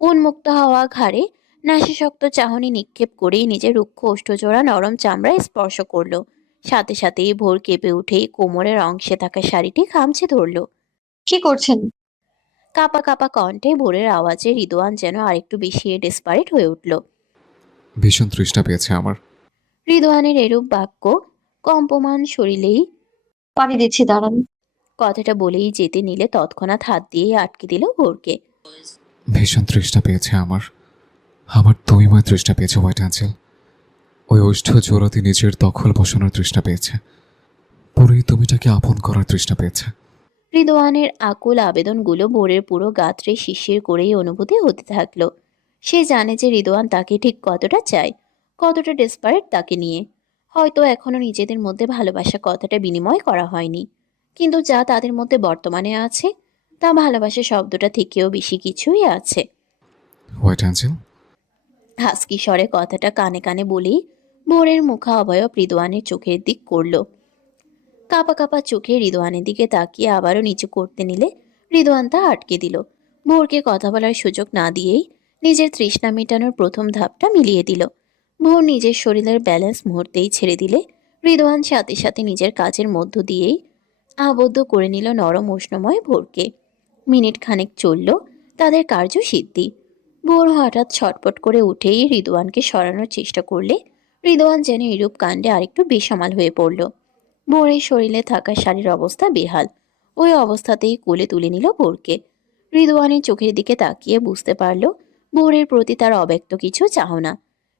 উন্মুক্ত হওয়া ঘাড়ে নাশিশক্ত চাহনি নিক্ষেপ করেই নিজের রুক্ষ ওষ্ঠজোড়া নরম চামড়ায় স্পর্শ করল। সাথে সাথেই ভোর কেঁপে উঠেই কোমরের অংশে থাকা শাড়িটি খামচে ধরল। কি করছেন? কাপা কাপা কণ্ঠে ভোরের আওয়াজে রিদওয়ান যেন আরেকটু বেশি ডেসপারেট হয়ে উঠল। ভীষণ তৃষ্ণা পেয়েছে আমার। রিদওয়ানের এরূপ বাক্য কম্পমান শরীরেই পানি দিচ্ছি, দাঁড়ান। কথাটা বলেই যেতে নিলে তৎক্ষণাৎ হাত দিয়ে আটকে দিল ভোরকে। ভীষণ তৃষ্ণা পেয়েছে আমার। আমার তুমিময় তৃষ্ণা পেয়েছে হোয়াইট অ্যাঞ্জেল। ওই ওষ্ঠ জোড়াতে নিজের দখল বসানোর তৃষ্ণা পেয়েছে। পুরোই তুমিটাকে আপন করার তৃষ্ণা পেয়েছে। রিদওয়ানের আকুল আবেদনগুলো ভোরের পুরো গাত্রে শিশির করেই অনুভূতি হতে থাকলো। সে জানে যে রিদওয়ান তাকে ঠিক কতটা চায়, কতটা ডেসপারেট তাকে নিয়ে। হয়তো এখনো নিজেদের মধ্যে ভালোবাসা কথাটা বিনিময় করা হয়নি, কিন্তু যা তাদের মধ্যে বর্তমানে আছে তা ভালোবাসা শব্দটা থেকেও বেশি কিছুই আছে। হোয়াইট অ্যাঞ্জেল, হাসকি স্বরে কথাটা কানে কানে বলেই ভোরের মুখা অবয়ব রিদওয়ানের চোখের দিক করলো। কাপা কাপা চোখে রিদওয়ানের দিকে তাকিয়ে আবারও নিচু করতে নিলে রিদওয়ান তা আটকে দিল। ভোরকে কথা বলার সুযোগ না দিয়েই নিজের তৃষ্ণা মেটানোর প্রথম ধাপটা মিলিয়ে দিল। ভোর নিজের শরীরের ব্যালেন্স মুহূর্তেই ছেড়ে দিলে রিদওয়ান সাথে সাথে নিজের কাজের মধ্য দিয়েই আবদ্ধ করে নিল নরম উষ্ণময় ভোরকে। মিনিট খানেক চলল তাদের কার্যসিদ্ধি। ভোর হঠাৎ ছটপট করে উঠেই রিদওয়ানকে সরানোর চেষ্টা করলে রিদওয়ান যেন এরূপ কাণ্ডে আরেকটু বেসামাল হয়ে পড়ল। ভোরের শরীরে থাকা শাড়ির অবস্থা বেহাল। ওই অবস্থাতেই কোলে তুলে নিল ভোরকে। রিদওয়ানের চোখের দিকে তাকিয়ে বুঝতে পারল ভোরের প্রতি তার অব্যক্ত কিছু চাহনা।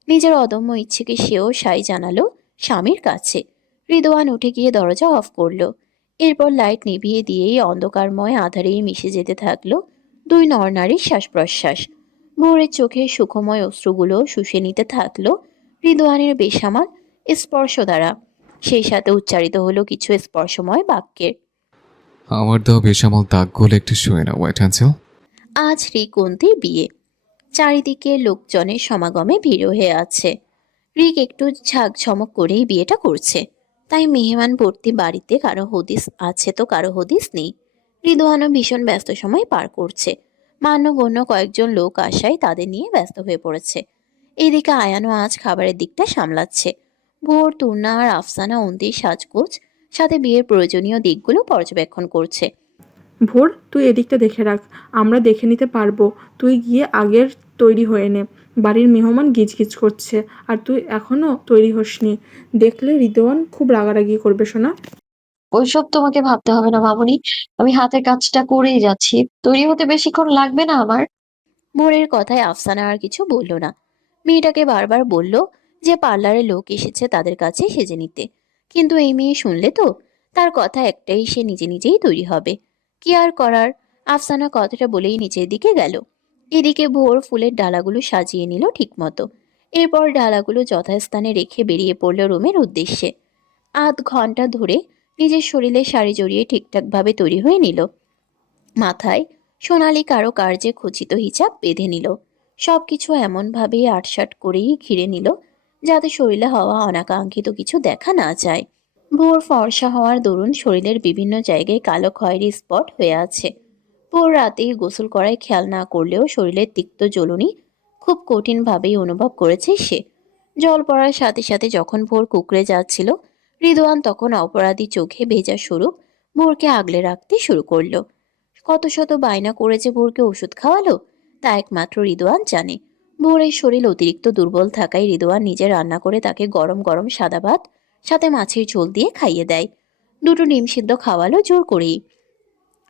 নিজের অদম্য ইচ্ছেকে সেও সাই জানালো স্বামীর কাছে। রিদওয়ান উঠে গিয়ে দরজা অফ করলো। এরপর লাইট নিভিয়ে দিয়েই অন্ধকারময় আধারেই মিশে যেতে থাকলো দুই নরনারীর শ্বাস প্রশ্বাস। ভোরের চোখে সুখময় অশ্রুগুলো শুষে নিতে থাকলো রিদওয়ানের বেসামাল স্পর্শ দ্বারা। সেই সাথে উচ্চারিত হলো কিছু স্পর্শময় বাক্যের। আমার দেওয়া বেসামাল দাগগুলো একটু শুয়ে না হোয়াইট অ্যাঞ্জেল। আজ শ্রীকন্তীর বিয়ে। চারিদিকে লোকজনের সমাগমে ভিড় হয়ে আছে। রিক একটু ঝাঁকঝমক করেই বিয়েটা করছে, তাই মেহমান ভর্তি বাড়িতে কারো হদিস আছে তো কারো হদিস নেই। রিদওয়ানও ভীষণ ব্যস্ত সময় পার করছে। মান্যগণ্য কয়েকজন লোক আসায় তাদের নিয়ে ব্যস্ত হয়ে পড়েছে। এইদিকে আয়ানও আজ খাবারের দিকটা সামলাচ্ছে। ভোর, তুর্না আর আফসানা অন্তির সাজগোজ সাথে বিয়ের প্রয়োজনীয় দিকগুলো পর্যবেক্ষণ করছে। ভোর, তুই এদিকটা দেখে রাখ, আমরা দেখে নিতে পারবো। তুই গিয়ে আগের তৈরি হয়ে নে। বাড়ির মেহমান গিজগিজ করছে আর তুই এখনো তৈরি হসনি। দেখলে রিদওয়ান খুব রাগারাগি করবে শোনা। ওইসব তোমাকে ভাবতে হবে না মামুনি। আমি হাতের কাজটা করেই যাচ্ছি। তৈরি হতে বেশিক্ষণ লাগবে না আমার। ভোরের কথায় আফসানা আর কিছু বলল না। মেয়েটাকে বারবার বলল যে পার্লারে লোক এসেছে তাদের কাছে সেজে নিতে। কিন্তু এই মেয়ে শুনলে তো, তার কথা একটাই, সে নিজে নিজেই তৈরি হবে। কি আর করার, আফসানা কথাটা বলেই নিচের দিকে গেল। এদিকে ভোর ফুলের ডালাগুলো সাজিয়ে নিল ঠিক মতো। এরপর ডালাগুলো যথাস্থানে রেখে বেরিয়ে পড়ল রুমের উদ্দেশ্যে। আধ ঘন্টা ধরে নিজের শরীরে শাড়ি জড়িয়ে ঠিকঠাকভাবে তৈরি হয়ে নিল। মাথায় সোনালি কারুকার্যে খচিত হিজাব বেঁধে নিল। সবকিছু এমনভাবে আটসাট করেই ঘিরে নিল যাতে শরীরে হওয়া অনাকাঙ্ক্ষিত কিছু দেখা না যায়। ভোর ফর্সা হওয়ার দরুন শরীরের বিভিন্ন জায়গায় কালো খয়েরি স্পট হয়ে আছে। ভোর রাতেই গোসল করায় খেয়াল না করলেও শরীরের তিক্ত জ্বলুনি খুব কঠিনভাবেই অনুভব করেছে সে। জল পড়ার সাথে সাথে যখন ভোর কুঁকড়ে যাচ্ছিল, রিদওয়ান তখন অপরাধী চোখে ভেজা স্বরূপ ভোরকে আগলে রাখতে শুরু করলো। কত শত বায়না করে যে ভোরকে ওষুধ খাওয়ালো তা একমাত্র রিদওয়ান জানে। ভোরের শরীর অতিরিক্ত দুর্বল থাকায় রিদওয়ান নিজে রান্না করে তাকে গরম গরম সাদা ভাত সাথে মাছের ঝোল দিয়ে খাইয়ে দেয়। দুটো ডিম সিদ্ধ খাওয়ালো জোর করেই।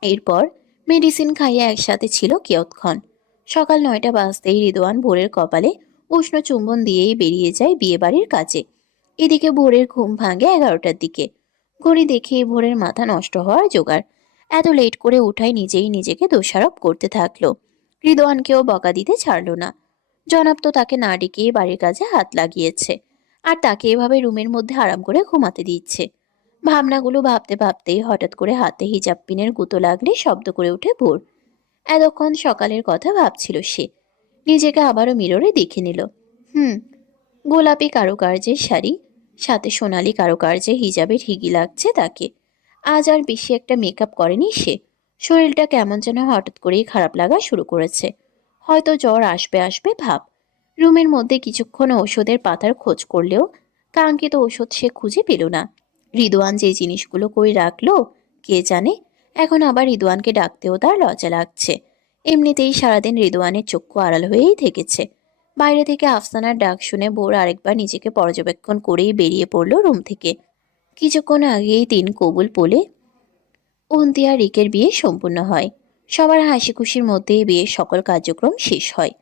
এরপর মেডিসিন খাইয়ে একসাথে ছিল কিয়ৎক্ষণ। সকাল 9টা বাজতেই রিদওয়ান ভোরের কপালে উষ্ণ চুম্বন দিয়েই বেরিয়ে যায় বিয়েবাড়ির কাজে। এদিকে ভোরের ঘুম ভাঙে 11টার দিকে। ঘড়ি দেখে ভোরের মাথা নষ্ট হওয়ার জোগাড়। এত লেট করে উঠায় নিজেই নিজেকে দোষারোপ করতে থাকলো। রিদওয়ানকেও বকা দিতে ছাড়লো না। জনাব তো তাকে না ডেকে বাড়ির কাজে হাত লাগিয়েছে, আর তাকে এভাবে রুমের মধ্যে আরাম করে ঘুমাতে দিচ্ছে। ভাবনাগুলো ভাবতে ভাবতেই হঠাৎ করে হাতে হিজাব পিনের গুঁতো লাগলে শব্দ করে ওঠে ভোর। এতক্ষণ সকালের কথা ভাবছিল সে। নিজেকে আবারও মিররে দেখে নিল। গোলাপি কারুকার্যের শাড়ি সাথে সোনালি কারুকার্যের হিজাবে ঠিকই লাগছে তাকে। আজ আর বেশি একটা মেকআপ করেনি সে। শরীরটা কেমন যেন হঠাৎ করেই খারাপ লাগা শুরু করেছে। হয়তো জ্বর আসবে আসবে ভাব। রুমের মধ্যে কিছুক্ষণ ওষুধের পাতার খোঁজ করলেও কাঙ্ক্ষিত ওষুধ সে খুঁজে পেল না। রিদওয়ান যে জিনিসগুলো কই রাখলো কে জানে। এখন আবার রিদওয়ানকে ডাকতেও তার লজ্জা লাগছে। এমনিতেই সারাদিন রিদওয়ানের চক্ষু আড়াল হয়েই থেকেছে। বাইরে থেকে আফসানার ডাক শুনে ভোর আরেকবার নিজেকে পর্যবেক্ষণ করেই বেরিয়ে পড়ল রুম থেকে। কিছুক্ষণ আগেই 3 কবুল বলে অন্তি আর রিকের বিয়ে সম্পূর্ণ হয়। সবার হাসি খুশির মধ্যেই বিয়ের সকল কার্যক্রম শেষ হয়।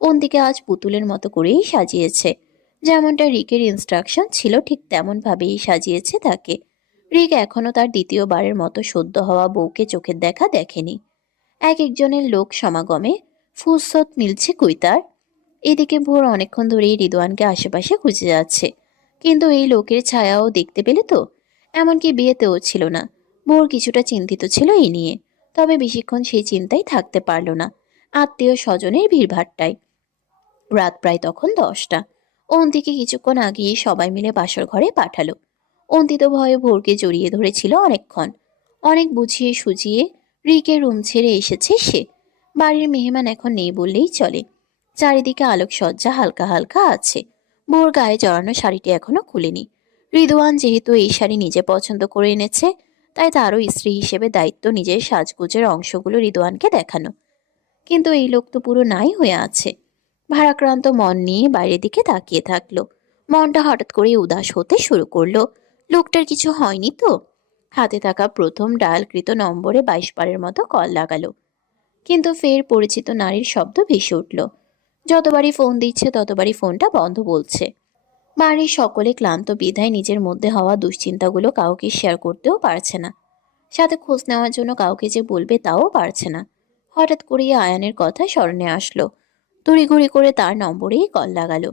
অন্তিকে আজ পুতুলের মতো করেই সাজিয়েছে। যেমনটা রিকের ইনস্ট্রাকশন ছিল ঠিক তেমন ভাবেই সাজিয়েছে তাকে। রিক এখনো তার দ্বিতীয়বারের মতো সদ্য হওয়া বউকে চোখের দেখা দেখেনি। এক একজনের লোক সমাগমে ফুরসত মিলছে কই তার। এদিকে ভোর অনেকক্ষণ ধরেই রিদওয়ানকে আশেপাশে খুঁজে যাচ্ছে, কিন্তু এই লোকের ছায়াও দেখতে পেলে তো। এমনকি বিয়েতেও ছিল না। ভোর কিছুটা চিন্তিত ছিল এই নিয়ে, তবে বেশিক্ষণ সেই চিন্তায় থাকতে পারল না আত্মীয় স্বজনের ভিড়ভাট্টায়। রাত প্রায় তখন 10টা। অন্তিকে কিছুক্ষণ আগেই সবাই মিলে বাসর ঘরে পাঠালো। অন্তিত ভয়ে ভোরকে জড়িয়ে ধরেছিল অনেকক্ষণ। অনেক বুঝিয়ে সুঝিয়ে রিকের রুম ছেড়ে এসেছে সে। বাড়ির মেহমান এখন নেই বললেই চলে। চারিদিকে আলোকসজ্জা হালকা হালকা আছে। ভোর গায়ে জড়ানো শাড়িটি এখনো খুলেনি। রিদওয়ান যেহেতু এই শাড়ি নিজে পছন্দ করে এনেছে, তাই তারও স্ত্রী হিসেবে দায়িত্ব নিজের সাজগোজের অংশগুলো রিদওয়ানকে দেখানো। কিন্তু এই লোক তো পুরো নাই হয়ে আছে। ভারাক্রান্ত মন নিয়ে বাইরের দিকে তাকিয়ে থাকলো। মনটা হঠাৎ করে উদাস হতে শুরু করলো। লোকটার কিছু হয়নি তো? হাতে থাকা প্রথম ডায়ালকৃত নম্বরে 22 বারের মতো কল লাগালো, কিন্তু ফের পরিচিত নারীর শব্দ ভেসে উঠল। যতবারই ফোন দিচ্ছে ততবারই ফোনটা বন্ধ বলছে। বাড়ির সকলে ক্লান্ত বিধায় নিজের মধ্যে হওয়া দুশ্চিন্তাগুলো কাউকে শেয়ার করতেও পারছে না। সাথে খোঁজ নেওয়ার জন্য কাউকে যে বলবে তাও পারছে না। হঠাৎ করেই আয়ানের কথা স্মরণে আসলো। তড়িঘড়ি করে তার নম্বরেই কল লাগালো।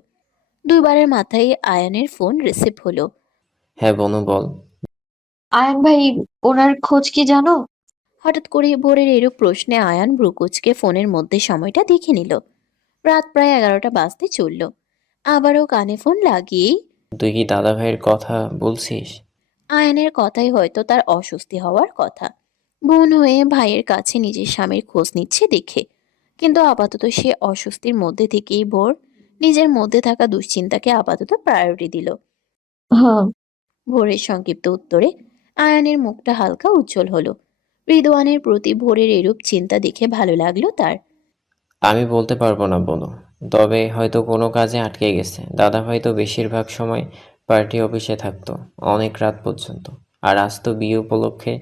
2 বারের মাথায় আয়ানের ফোন রিসিভ হলো। হ্যাঁ বনু বল। আয়ান ভাই, ওনার খোঁজ কি জানো? হঠাৎ করে ভোরের এরূপ প্রশ্নে আয়ান ভ্রুকুচকে ফোনের মধ্যে সময়টা দেখে নিল। রাত প্রায় 11টা বাজতে চলল। আবারও কানে ফোন লাগিয়েই তুই কি দাদা ভাইয়ের কথা বলছিস? আয়ানের কথাই হয়তো তার অস্বস্তি হওয়ার কথা। বোন হয়ে ভাইয়ের কাছে নিজের স্বামীর খোঁজ নিচ্ছে দেখে। কিন্তু আপাতত সে অস্বস্তির মধ্যে থেকেই ভোর নিজের মধ্যে থাকা দুশ্চিন্তাকে আপাতত প্রায়োরিটি দিল। হ্যাঁ। ভোরের সংক্ষিপ্ত উত্তরে আয়ানের মুখটা হালকা উজ্জ্বল হলো। রিদওয়ানের প্রতি ভোরের এরূপ চিন্তা দেখে ভালো লাগলো তার। আমি বলতে পারবো না বনু, তবে হয়তো কোনো কাজে আটকে গেছে। দাদা ভাই তো বেশিরভাগ সময় পার্টি অফিসে থাকতো অনেক রাত পর্যন্ত। আর আজ তো বিয়ে উপলক্ষে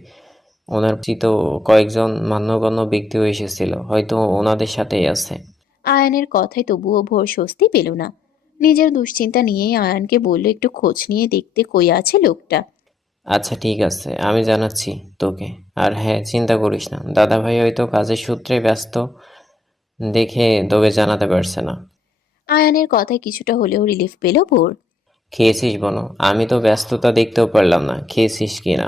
ওনার পরিচিত কয়েকজন মান্যগণ্য ব্যক্তিও এসেছিল, হয়তো ওনাদের সাথেই আছে। আয়ানের কথায় তবুও ভোর স্বস্তি পেল না। নিজের দুশ্চিন্তা নিয়েই আয়ানকে বলল একটু খোঁজ নিয়ে দেখতে কই আছে লোকটা। আচ্ছা ঠিক আছে, আমি জানাচ্ছি তোকে। আর হ্যাঁ, চিন্তা করিস না, দাদাভাই হয়তো কাজের সূত্রে ব্যস্ত দেখে তোকে জানাতে পারছে না। আয়ানের কথায় কিছুটা হলেও রিলিফ পেল ভোর। খেয়েছিস বলো? আমি তো ব্যস্ততা দেখতেও পারলাম না, খেয়েছিস কি না।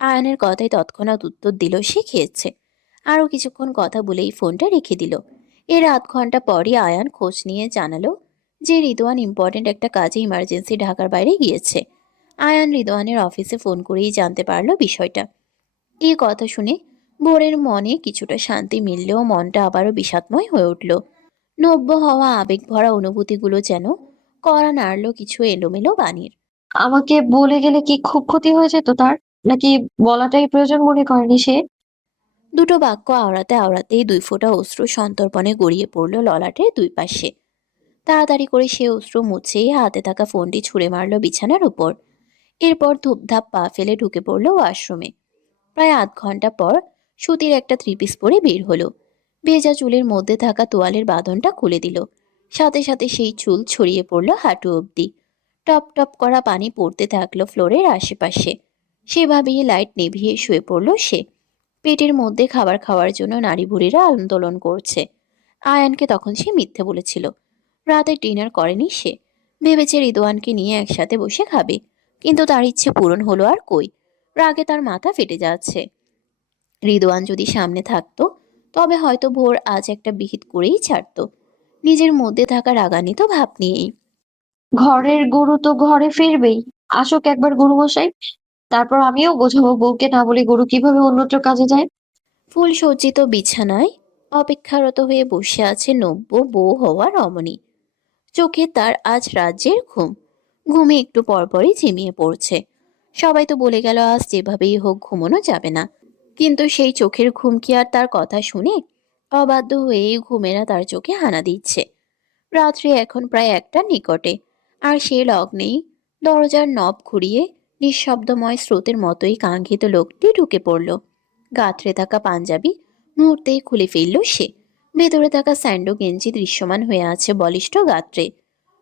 আয়ানের কথায় তৎক্ষণাৎ উত্তর দিল সে খেয়েছে। আরও কিছুক্ষণ কথা বলেই ফোনটা রেখে দিল। এর আধ ঘন্টা পরই আয়ান খোঁজ নিয়ে জানালো যে রিদওয়ান ইম্পর্ট্যান্ট একটা কাজে ইমার্জেন্সি ঢাকার বাইরে গিয়েছে। আয়ান রিদওয়ানের অফিসে ফোন করেই জানতে পারলো বিষয়টা। এই কথা শুনে ভোরের মনে কিছুটা শান্তি মিললেও মনটা আবারও বিষাদময় হয়ে উঠল। নব্য হওয়া আবেগ ভরা অনুভূতিগুলো যেন কড়া নাড়ল কিছু এলোমেলো বাণীর। আমাকে বলে গেলে কি খুব ক্ষতি হয়ে যেত তার? নাকি বলাটাই প্রয়োজন মনে করেনি সে? দুটো বাক্য আওড়াতে আওড়াতেই 2 ফোঁটা অশ্রু সন্তর্পণে গড়িয়ে পড়ল ললাটের দুই পাশে। তাড়াতাড়ি করে সে অশ্রু মুছেই হাতে থাকা ফোনটি ছুঁড়ে মারল বিছানার উপর। এরপর ধূপধাপ পা ফেলে ঢুকে পড়ল ওয়াশরুমে। প্রায় আধ ঘন্টা পর সুতির একটা 3 পিস পরে বের হলো। ভেজা চুলের মধ্যে থাকা তোয়ালের বাঁধনটা খুলে দিল। সাথে সাথে সেই চুল ছড়িয়ে পড়ল হাঁটু অবধি। টপ টপ করা পানি পড়তে থাকলো ফ্লোরের আশেপাশে। সেভাবেই লাইট নিভিয়ে শুয়ে পড়ল সে। পেটের মধ্যে খাবার খাওয়ার জন্য নাড়ি ভুড়িরা আন্দোলন করছে। আয়ানকে তখন সে মিথ্যে বলেছিল। রাতে ডিনার করেনি সে। ভেবেছে রিদওয়ানকে নিয়ে একসাথে বসে খাবে, কিন্তু তার ইচ্ছে পূরণ হলো আর কই। রাগে তার মাথা ফেটে যাচ্ছে। রিদওয়ান যদি সামনে থাকতো তবে হয়তো ভোর আজ একটা বিহিত করেই ছাড়তো, নিজের মধ্যে থাকা রাগান্বিত ভাব নিয়েই। ঘরের গরু তো ঘরে ফিরবেই। আসুক একবার গরু মশাই, তারপর আমিও বোঝাবো বউকে না বলে গরু কিভাবে অন্যত্র কাজে যায়। ফুল সজ্জিত বিছানায় অপেক্ষারত হয়ে বসে আছে নব্য বউ হওয়া রমণী। চোখে তার আজ রাজ্যের ঘুম। ঘুমে একটু পরপরই ঝিমিয়ে পড়ছে। সবাই তো বলে গেল আজ যেভাবেই হোক ঘুমোনো যাবে না, কিন্তু সেই চোখের ঘুম কি আর তার কথা শুনে? অবাধ্য হয়েই ঘুমেরা তার চোখে হানা দিচ্ছে। রাত্রি এখন প্রায় 1টার নিকটে, আর সে লগ্নেই দরজার নব ঘুরিয়ে নিঃশব্দময় স্রোতের মতোই কাঙ্ক্ষিত লোকটি ঢুকে পড়ল। গাত্রে থাকা পাঞ্জাবি মুহূর্তেই খুলে ফেলল সে। ভেতরে থাকা স্যান্ডো গেঞ্জি দৃশ্যমান হয়ে আছে বলিষ্ঠ গাত্রে।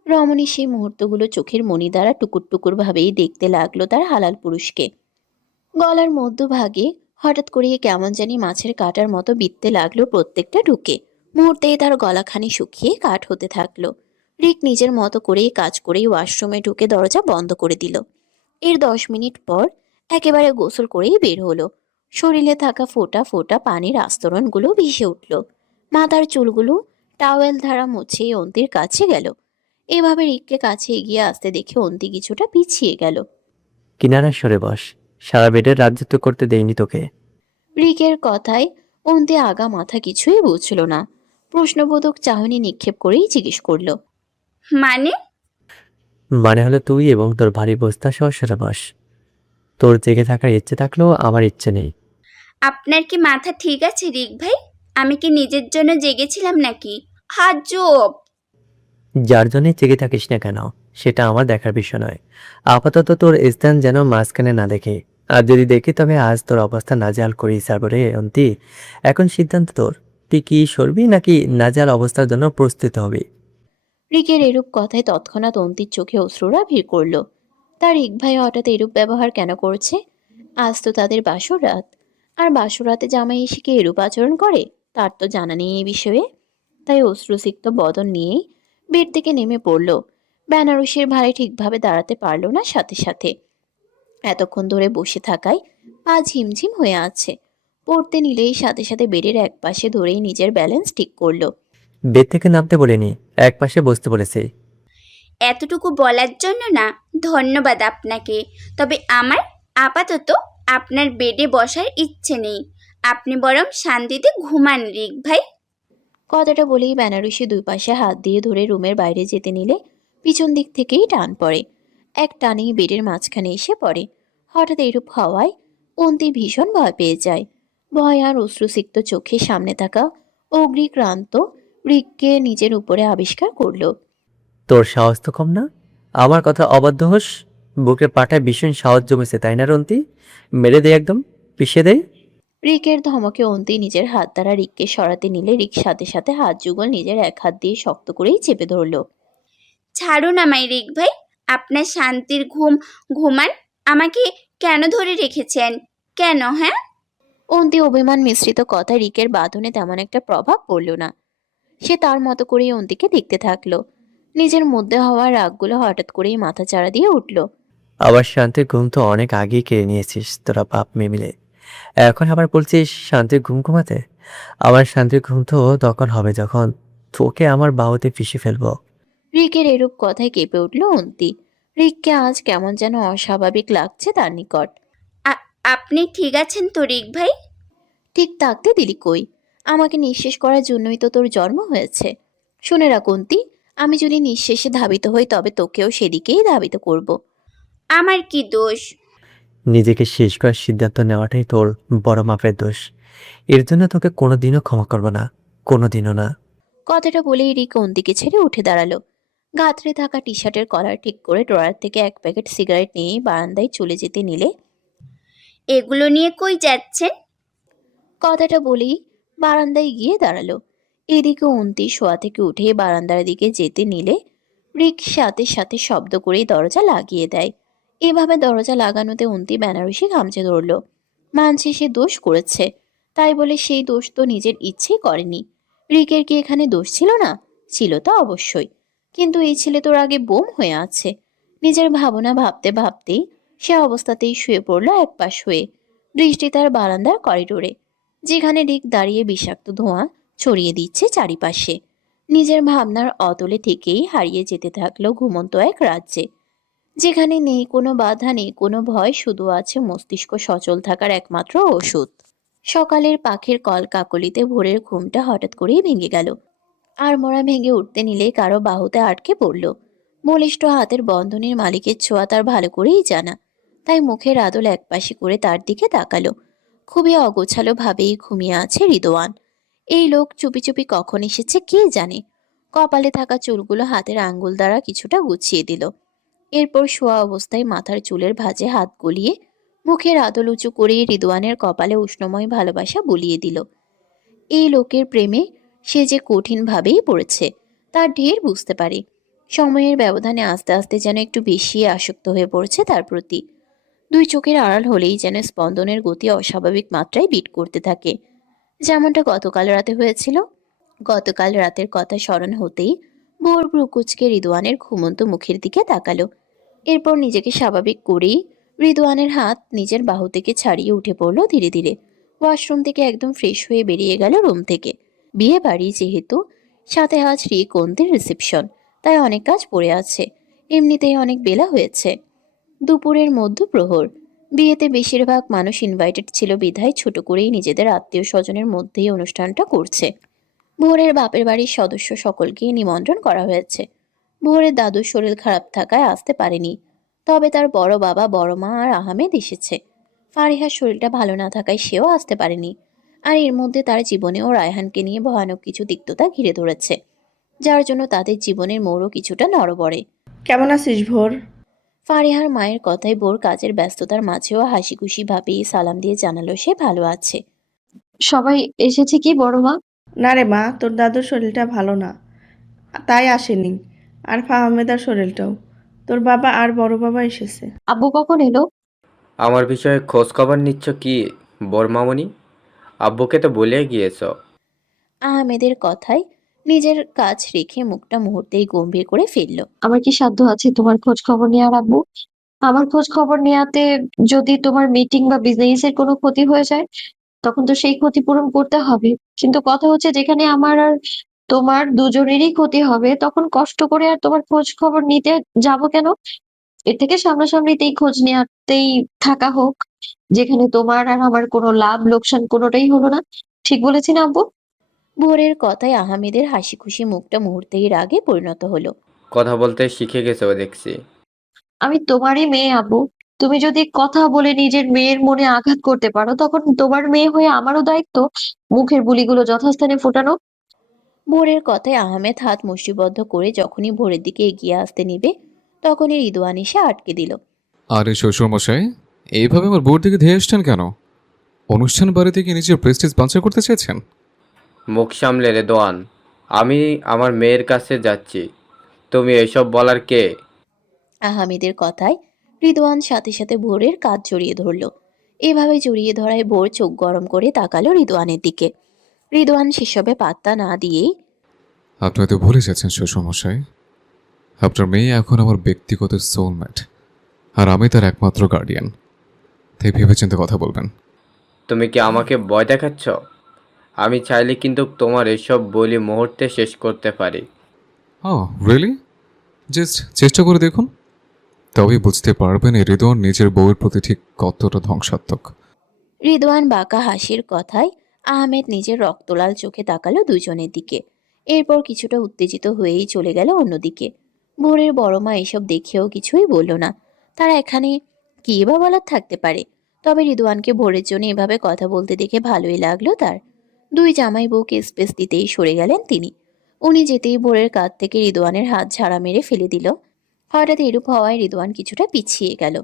রমণী সেই মুহূর্তগুলো চোখের মণি দ্বারা টুকুর টুকুর ভাবেই দেখতে লাগলো তার হালাল পুরুষকে। গলার মধ্যভাগে হঠাৎ করিয়ে কেমন জানি মাছের কাঁটার মতো বিঁধতে লাগলো প্রত্যেকটা ঢুকে। মুহূর্তেই তার গলাখানি শুকিয়ে কাঠ হতে থাকলো। রিক নিজের মতো করেই কাজ করেই ওয়াশরুমে ঢুকে দরজা বন্ধ করে দিল। এর 10 মিনিট পর একেবারে গোসল করেই বের হলো। শরীরে থাকা ফোঁটা ফোঁটা পানির আস্তরণগুলো ভেসে উঠল। মাথার চুলগুলো টাওয়েল ধারা মুছে অন্তির কাছে গেল। এভাবে রিককে কাছে এগিয়ে আসতে দেখে অন্তি কিছুটা পিছিয়ে গেল। কিনারা সরে বস, সারা বেডের রাজত্ব করতে দেইনি তোকে। রিকের কথায় অন্তি আগা মাথা কিছুই বুঝল না। প্রশ্নবোধক চাহনি নিক্ষেপ করেই জিজ্ঞেস করলো। মানে? মানে হলো তুই এবং তোর ভারী বস্তা সহ সরে বস। তোর জেগে থাকার ইচ্ছে থাকলেও আমার ইচ্ছে নেই। আপনার কি মাথা ঠিক আছে রিক ভাই? আমি কি নিজের জন্য জেগেছিলাম নাকি? হাজব। যার জন্যই জেগে থাকিস না কেন সেটা আমার দেখার বিষয় নয়। আপাতত তোর স্থান যেন মাঝখানে না দেখে, আর যদি দেখি তবে আজ তোর অবস্থা নাজেহাল করি সারবো রে অন্তি। এখন সিদ্ধান্ত তোর, তুই কি সরবি নাকি নাজেহাল অবস্থার জন্য প্রস্তুত হবি? রিকের এরূপ কথায় তৎক্ষণাৎ অন্তির চোখে অশ্রুরা ভিড় করল। তার রিক ভাই হঠাৎ এরূপ ব্যবহার কেন করছে? আজ তো তাদের বাসর রাত, আর বাসর রাতে জামাই এসে কি এরূপ আচরণ করে তার তো জানা নেই এই বিষয়ে। তাই অশ্রুসিক্ত বদন নিয়েই বেড থেকে নেমে পড়ল। বেনারসির ভারে ঠিকভাবে দাঁড়াতে পারল না সাথে সাথে। এতক্ষণ ধরে বসে থাকায় পা ঝিমঝিম হয়ে আছে। পড়তে নিলেই সাথে সাথে বেডের এক পাশে ধরেই নিজের ব্যালেন্স ঠিক করলো। বেড থেকে নামতে বলিনি, এক পাশে বসতে বলেছি। এতটুকু বলার জন্য না, ধন্যবাদ আপনাকে। তবে আমার আপাতত আপনার বেডে বসার ইচ্ছে নেই। আপনি বরং শান্তিতে ঘুমান রিক ভাই। কথাটা বলেই বেনারসি 2 পাশে হাত দিয়ে ধরে রুমের বাইরে যেতে নিলে পিছন দিক থেকেই টান পড়ে। এক টানেই বেডের মাঝখানে এসে পড়ে। হঠাৎ এরূপ হওয়ায় অন্তি ভীষণ ভয় পেয়ে যায়। ভয় আর অশ্রুসিক্ত চোখে সামনে থাকা অগ্নিক্রান্ত রিককে নিজের উপরে আবিষ্কার করলো। তোর সাহস তো কম না, আমার কথা অবাধ্য হোস। বুকের পাটায় ভীষণ সাহস জমেছে তাই না রন্তি? মেরে দে, একদম পিষে দেয়। রিকের ধমকে অন্তি নিজের হাত দ্বারা রিককে সরাতে নিলে রিক সাথে সাথে হাত যুগল নিজের এক হাত দিয়ে শক্ত করেই চেপে ধরল। ছাড়ুন আমায় রিক ভাই। আপনার শান্তির ঘুমান। আমাকে কেন ধরে রেখেছেন? কেন হ্যাঁ? অন্তি অভিমান মিশ্রিত কথা রিকের বাঁধনে তেমন একটা প্রভাব পড়ল না। সে তার মতো করেই অন্তিকে দেখতে থাকলো। নিজের মধ্যে হওয়া রাগগুলো হঠাৎ করেই মাথা চাড়া দিয়ে উঠল। আবার শান্তির ঘুম তো অনেক আগেই কেড়ে নিয়েছিস তোরা বাপ মেয়ে মিলে। এখন আবার বলছিস শান্তির ঘুম ঘুমাতে? আমার শান্তির ঘুম তো তখন হবে যখন তোকে আমার বাহুতে পিষে ফেলবো। রিকের এরূপ কথায় কেঁপে উঠল অন্তি। রিককে আজ কেমন যেন অস্বাভাবিক লাগছে তার নিকট। আপনি ঠিক আছেন তো রিক ভাই? ঠিক থাকতে দিলি কই? আমাকে নিঃশেষ করার জন্যই তো তোর জন্ম হয়েছে। শুনে রাখ অন্তি, আমি যদি নিঃশেষে ধাবিত হই তবে তোকেও সেদিকেই ধাবিত করব। আমার কি দোষ? নিজেকে শেষ করার সিদ্ধান্ত নেওয়াটাই তোর বড় মাপের দোষ। এর জন্য তোকে কোনোদিনও ক্ষমা করবো না, কোনোদিনও না। কথাটা বলেই রিক অন্তিকে ছেড়ে উঠে দাঁড়ালো। গাঁতরে থাকা টি শার্টের কলার ঠিক করে ড্রয়ার থেকে এক প্যাকেট সিগারেট নিয়ে বারান্দায় চলে যেতে নিলে, এগুলো নিয়ে কই যাচ্ছেন? কথাটা বলেই বারান্দায় গিয়ে দাঁড়ালো। এদিকে অন্তি শোয়া থেকে উঠে বারান্দার দিকে যেতে নিলে রিক সাথে সাথে শব্দ করেই দরজা লাগিয়ে দেয়। এভাবে দরজা লাগানোতে অন্তি বেনারসি ঘামচে ধরল। মানছে সে দোষ করেছে, তাই বলে সেই দোষ তো নিজের ইচ্ছেই করেনি। রিকের কি এখানে দোষ ছিল না? ছিল তো অবশ্যই। কিন্তু এই ছেলে তোর আগে বোম হয়ে আছে। নিজের ভাবনা ভাবতে ভাবতেই সে অবস্থাতেই শুয়ে পড়ল একপাশ হয়ে। দৃষ্টি তার বারান্দার করিডোরে, যেখানে রিক দাঁড়িয়ে বিষাক্ত ধোঁয়া ছড়িয়ে দিচ্ছে চারিপাশে। নিজের ভাবনার অতলে থেকেই হারিয়ে যেতে থাকলো ঘুমন্ত এক রাজ্যে, যেখানে নেই কোনো বাধা, নেই কোনো ভয়, শুধু আছে মস্তিষ্ক সচল থাকার একমাত্র ওষুধ। সকালের পাখির কলকাকলিতে ভোরের ঘুমটা হঠাৎ করেই ভেঙে গেল। আর মোড়া ভেঙে উঠতে নিলে কারো বাহুতে আটকে পড়ল। বলিষ্ঠ হাতের বন্ধনীর মালিকের ছোঁয়া তার ভালো করেই জানা, তাই মুখের আদল একপাশে করে তার দিকে তাকালো। খুবই অগোছালো ভাবেই ঘুমিয়ে আছে রিদোয়ান। এই লোক চুপি চুপি কখন এসেছে কে জানে। কপালে থাকা চুলগুলো হাতের আঙ্গুল দ্বারা কিছুটা গুছিয়ে দিল। এরপর শোয়া অবস্থায় মাথার চুলের ভাঁজে হাত গলিয়ে মুখের আদল উঁচু করে রিদোয়ানের কপালে উষ্ণময় ভালোবাসা বুলিয়ে দিল। এই লোকের প্রেমে সে যে কঠিনভাবেই পড়েছে তার ঢের বুঝতে পারে। সময়ের ব্যবধানে আস্তে আস্তে যেন একটু বেশি আসক্ত হয়ে পড়ছে তার প্রতি। দুই চোখের আড়াল হলেই যেন স্পন্দনের গতি অস্বাভাবিক মাত্রায় বিট করতে থাকে, যেমনটা গতকাল রাতে হয়েছিল। গতকাল রাতের কথা স্মরণ হতেই ভোর ভ্রুকুচকে রিদওয়ানের ঘুমন্ত মুখের দিকে তাকালো। এরপর নিজেকে স্বাভাবিক করেই রিদওয়ানের হাত নিজের বাহু থেকে ছাড়িয়ে উঠে পড়লো ধীরে ধীরে। ওয়াশরুম থেকে একদম ফ্রেশ হয়ে বেরিয়ে গেল রুম থেকে। বিয়ে বাড়ি যেহেতু, সাথে আজ রিকন্তির রিসেপশন, তাই অনেক কাজ পড়ে আছে। এমনিতেই অনেক বেলা হয়েছে, দুপুরের মধ্যপ্রহর। বিয়েতে বেশিরভাগ মানুষ ইনভাইটেড ছিল বিধায় ছোট করেই নিজেদের আত্মীয় স্বজনের মধ্যেই অনুষ্ঠানটা করছে। ভোরের বাপের বাড়ির সদস্য সকলকে নিমন্ত্রণ করা হয়েছে। ভোরের দাদুর শরীর খারাপ থাকায় আসতে পারেনি, তবে তার বড় বাবা, বড় মা আর আহমেদ এসেছে। ফারিহার শরীরটা ভালো না থাকায় সেও আসতে পারেনি। আর এর মধ্যে তার জীবনেও রায়হানকে নিয়ে ভয়ানক কিছু তিক্ততা ঘিরে ধরেছে, যার জন্য তাদের জীবনের মোড়ও কিছুটা নড়বড়ে। কেমন আছিস ভোর? ফারিহার মায়ের কথায় বোর কাজের ব্যস্ততার মাঝেও হাসি খুশি ভাবেই সালাম দিয়ে জানালো সে ভালো আছে। সবাই এসেছে কি বড় মা? না রে মা, তোর দাদুর শরীরটা ভালো না, তাই আসেনি। আর ফাহমেদার শরীরটাও। তোর বাবা আর বড় বাবা এসেছে। আব্বু কখন এলো? আমার বিষয়ে খোঁজ খবর নিচ্ছ কি বর্মামণি? আব্বুকে তো বলে গিয়েছ। আহমেদের কথায় নিজের কাজ রেখে মুখটা মুহূর্তেই গম্ভীর করে ফেলল। আমার কি সাধ্য আছে তোমার খোঁজ খবর নেওয়ার আব্বু? আমার খোঁজ খবর নেওয়াতে যদি তোমার মিটিং বা বিজনেসের কোনো ক্ষতি হয়ে যায়, তখন তো সেই ক্ষতিপূরণ করতে হবে। কিন্তু কথা হচ্ছে, যেখানে আমার আর তোমার দুজনেরই ক্ষতি হবে, তখন কষ্ট করে আর তোমার খোঁজ খবর নিতে যাব কেন? এর থেকে সামনাসামনিতেই খোঁজ নেওয়াতেই থাকা হোক, যেখানে তোমার আর আমার কোনো লাভ লোকসান কোনোটাই হলো না। ঠিক বলেছি না আব্বু? ভোরের কথায় আহমেদের হাসি খুশি মুখটা মুহূর্তেই রাগে পরিণত হলো। কথা বলতে শিখে গেছো দেখছি। আমি তোমারই মেয়ে আব্বু। তুমি যদি কথা বলে নিজের মেয়ের মনে আঘাত করতে পারো, তখন তোমার মেয়ে হয়ে আমারও দায়িত্ব মুখের বুলিগুলো যথাস্থানে ফোটানো। ভোরের কথায় আহমেদ হাত মুষ্টিবদ্ধ করে যখনই ভোরের দিকে এগিয়ে আসতে নিবে, তখনই রিদওয়ান এসে আটকে দিল। আরে শ্বশুরমশাই, এইভাবে আমার বোর দিকে ধেয়ে আসছেন কেন? অনুষ্ঠান বাড়িতে কি নিজের প্রেস্টিজ বাঞ্চার করতে চেয়েছেন? মুখ সামলে রে দোয়ান। আমি আমার মেয়ের কাছে যাচ্ছি, তুমি এসব বলার কে? আহমেদের কথায় রিদওয়ান সাথে সাথে ভোরের কাঁধ জড়িয়ে ধরল। এভাবে জড়িয়ে ধরায় ভোর চোখ গরম করে তাকালো রিদওয়ানের দিকে। রিদওয়ান সেসবে পাত্তা না দিয়েই, আপনি তো ভুলে যাচ্ছেন শ্বশুরমশাই, আপনার মেয়ে এখন আমার ব্যক্তিগত সোলমেট, আর আমি তার একমাত্র গার্ডিয়ান। তাই ভেবেচিন্তে কথা বলবেন। তুমি কি আমাকে ভয় দেখাচ্ছ? আমি চাইলে কিন্তু তোমার এসব বলি মুহূর্তে শেষ করতে পারি। রিয়েলি? জাস্ট চেষ্টা করে দেখুন, তবেই বুঝতে পারবেন এই রিদওয়ান নিজের বউয়ের প্রতি ঠিক কতটা ধ্বংসাত্মক। রিদওয়ান বাঁকা হাসির কথায় আহমেদ নিজের রক্তলাল চোখে তাকালো দুজনের দিকে। এরপর কিছুটা উত্তেজিত হয়েই চলে গেল অন্যদিকে। ভোরের বড় মা এসব দেখেও কিছুই বলল না। তারা এখানে কি বা বলার থাকতে পারে। তবে রিদওয়ানকে ভোরের জন্য এভাবে কথা বলতে দেখে ভালোই লাগলো তার। দুই জামাই বউকে স্পেস দিতেই সরে গেলেন তিনি। উনি যেতেই ভোরের কাঁধ থেকে রিদওয়ানের হাত ঝাড়া মেরে ফেলে দিল। হঠাৎ এরূপ হওয়ায় রিদওয়ান কিছুটা পিছিয়ে গেল।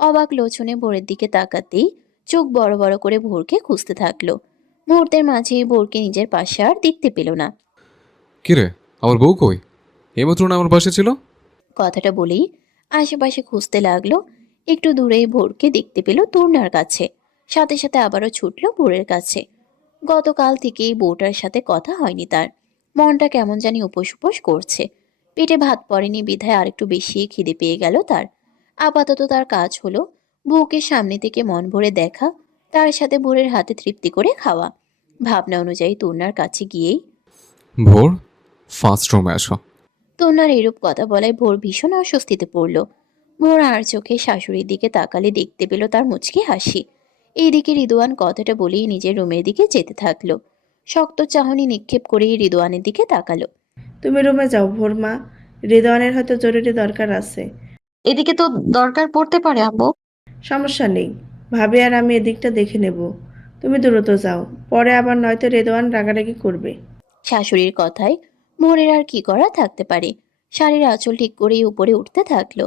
অবাক লোচনে ভোরের দিকে তাকাতেই চোখ বড় বড় করে ভোরকে খুঁজতে থাকলো। মুহূর্তের মাঝেই ভোরকে নিজের পাশে আর দেখতে পেল না। কিরে, আমার বউ কই? এইমাত্র না আমার পাশে ছিল। কথাটা বলেই আশেপাশে খুঁজতে লাগলো। একটু দূরেই ভোরকে দেখতে পেল তূর্ণার কাছে। সাথে সাথে আবারও ছুটল ভোরের কাছে। গতকাল থেকেই বউটার সাথে কথা হয়নি তার। মনটা কেমন জানি উপোস উপোস করছে। পেটে ভাত পড়েনি বিধায় আরেকটু বেশি খিদে পেয়ে গেল তার। আপাতত তার কাজ হলো বউকে সামনে থেকে মন ভরে দেখা, তার সাথে ভোরের হাতে তৃপ্তি করে খাওয়া। ভাবনা অনুযায়ী তূর্ণার কাছে গিয়েই, ভোর, ফার্স্ট রুমে আসো। তূর্ণার এরূপ কথা বলায় ভোর ভীষণ অস্বস্তিতে পড়ল। ভোর আর চোখে শাশুড়ির দিকে তাকালে দেখতে পেল তার মুচকি হাসি। এইদিকে রিদওয়ান কথাটা বলেই নিজের রুমের দিকে যেতে থাকলো। শক্ত চাহনি নিক্ষেপ করেই রিদওয়ানের দিকে তাকালো। তুমি রুমে যাও ভোর মা, রিদওয়ানের হয়তো জরুরি দরকার আছে। এদিকে তো দরকার পড়তে পারে আম্মু। সমস্যা নেই, ভাবি আর আমি এদিকটা দেখে নেব। তুমি দ্রুত যাও, পরে আবার নয়তো রেদওয়ান রাগারাগি করবে। শাশুড়ির কথায় ভোরের আর কি করা থাকতে পারে। শাড়ির আঁচল ঠিক করেই উপরে উঠতে থাকলো।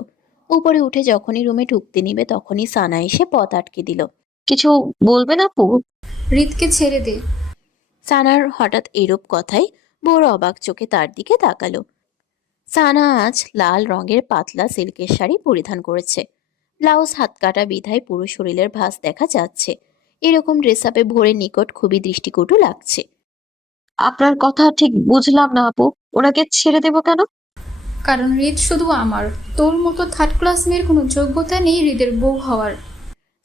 উপরে উঠে যখনই রুমে ঢুকতে নিবে তখনই সানা এসে পথ আটকে দিল। কিছু বলবেন আপু? হৃদকে ছেড়ে দে। সানার হঠাৎ এরূপ কথায় ভোর অবাক চোখে তার দিকে তাকালো। সানা আজ লাল রঙের পাতলা সিল্কের শাড়ি পরিধান করেছে। ব্লাউজ হাত কাটা বিধায় পুরো শরীরের ভাঁজ দেখা যাচ্ছে। এরকম ড্রেস আপে ভোরের নিকট খুবই দৃষ্টিকটু লাগছে। আপনার কথা ঠিক বুঝলাম না আপু, ওনাকে ছেড়ে দেবো কেন? কারণ হৃদ শুধু আমার, তোর মতো থার্ড ক্লাস মেয়ের কোনো যোগ্যতা নেই হৃদের বউ হওয়ার।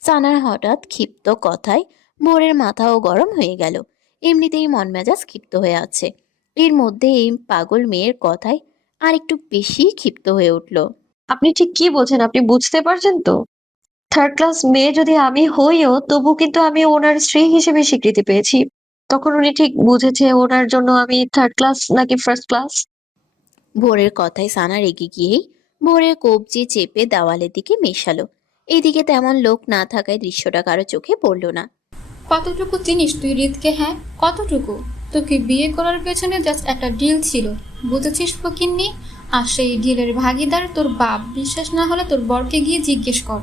সানার হঠাৎ ক্ষিপ্ত কথায় ভোরের মাথাও গরম হয়ে গেল। এমনিতেই মন মেজাজ ক্ষিপ্ত হয়ে আছে। এর মধ্যে এই পাগল মেয়ের কথায় আর একটু বেশি ক্ষিপ্ত হয়ে উঠল। আপনি ঠিক কি বলছেন? আপনি বুঝতে পারছেন তো? থার্ড ক্লাস মেয়ে যদি আমি হইও, তবু কিন্তু আমি ওনার স্ত্রী হিসেবে স্বীকৃতি পেয়েছি। তখন উনি ঠিক বুঝেছে ওনার জন্য আমি থার্ড ক্লাস নাকি ফার্স্ট ক্লাস। ভোরের কথায় সানা রেগে গিয়েই ভোরের কবজি চেপে দেওয়ালের দিকে মেশালো। এদিকে তেমন লোক না থাকায় দৃশ্যটা কারো চোখে পড়ল না। কতটুকু চিনিস তুই হৃদকে? হ্যাঁ, কতটুকু? তোকে বিয়ে করার পেছনে জাস্ট একটা ডিল ছিল, বুঝেছিস ফকিন্নি? আর সেই ডিলের ভাগিদার তোর বাপ। বিশ্বাস না হলে তোর বরকে গিয়ে জিজ্ঞেস কর,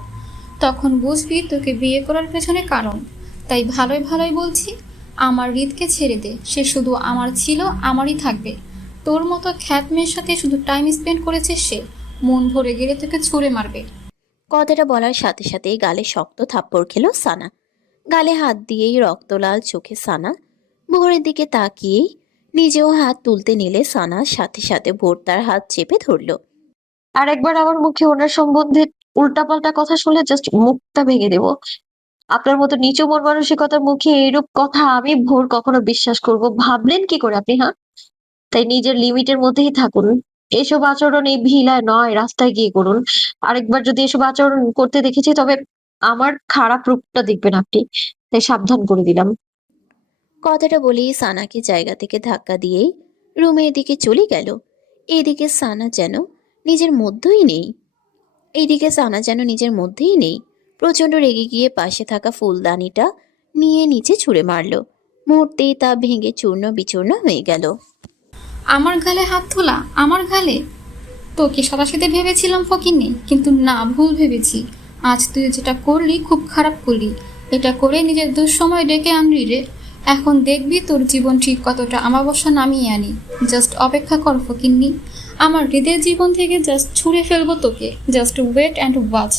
তখন বুঝবি তোকে বিয়ে করার পেছনে কারণ। তাই ভালোই ভালোই বলছি, আমার হৃদকে ছেড়ে দে। সে শুধু আমার ছিল, আমারই থাকবে। তোর মতো খ্যাত মেয়ের সাথে শুধু টাইম স্পেন্ড করেছে সে। মন ভরে গেলে তোকে ছুঁড়ে মারবে। কথাটা বলার সাথে সাথেই গালে শক্ত থাপ্পড় খেলো সানা। গালে হাত দিয়েই রক্তলাল চোখে সানা ভোরের দিকে তাকিয়েই নিজেও হাত তুলতে নিলে সানা সাথে সাথে ভোর তার হাত চেপে ধরল। আর একবার আমার মুখে ওনার সম্বন্ধে উল্টাপাল্টা কথা শুনলে জাস্ট মুখটা ভেঙে দেবো। আপনার মতো নিচু মন মানসিকতার মুখে এরূপ কথা আমি ভোর কখনো বিশ্বাস করব ভাবলেন কি করে আপনি? হ্যাঁ, তাই নিজের লিমিটের মধ্যেই থাকুন। এসব আচরণ এই ভিলায় নয়, রাস্তায় গিয়ে করুন। আরেকবার যদি এসব আচরণ করতে দেখেছি তবে আমার খারাপ রূপটা দেখবেন আপনি, তাই সাবধান করে দিলাম। কথাটা বলেই সানাকে জায়গা থেকে ধাক্কা দিয়েই রুমের দিকে চলে গেল। এইদিকে সানা যেন নিজের মধ্যেই নেই। প্রচন্ড রেগে গিয়ে পাশে থাকা ফুলদানিটা নিয়ে নিচে ছুঁড়ে মারল। মুহূর্তেই তা ভেঙে চূর্ণ বিচূর্ণ হয়ে গেল। আমার গালে হাত তোলা, আমার গালে? তোকে সাদাসিধে ভেবেছিলাম ফকিন্নি, কিন্তু না, ভুল ভেবেছি। আজ তুই যেটা করলি খুব খারাপ করলি। এটা করে নিজের দুঃসময় ডেকে আনলি রে। এখন দেখবি তোর জীবন ঠিক কতটা আমাবস্যা নামিয়ে আনি। জাস্ট অপেক্ষা কর ফকিন্নি, আমার হৃদয়ের জীবন থেকে জাস্ট ছুঁড়ে ফেলবো তোকে। Just wait and watch.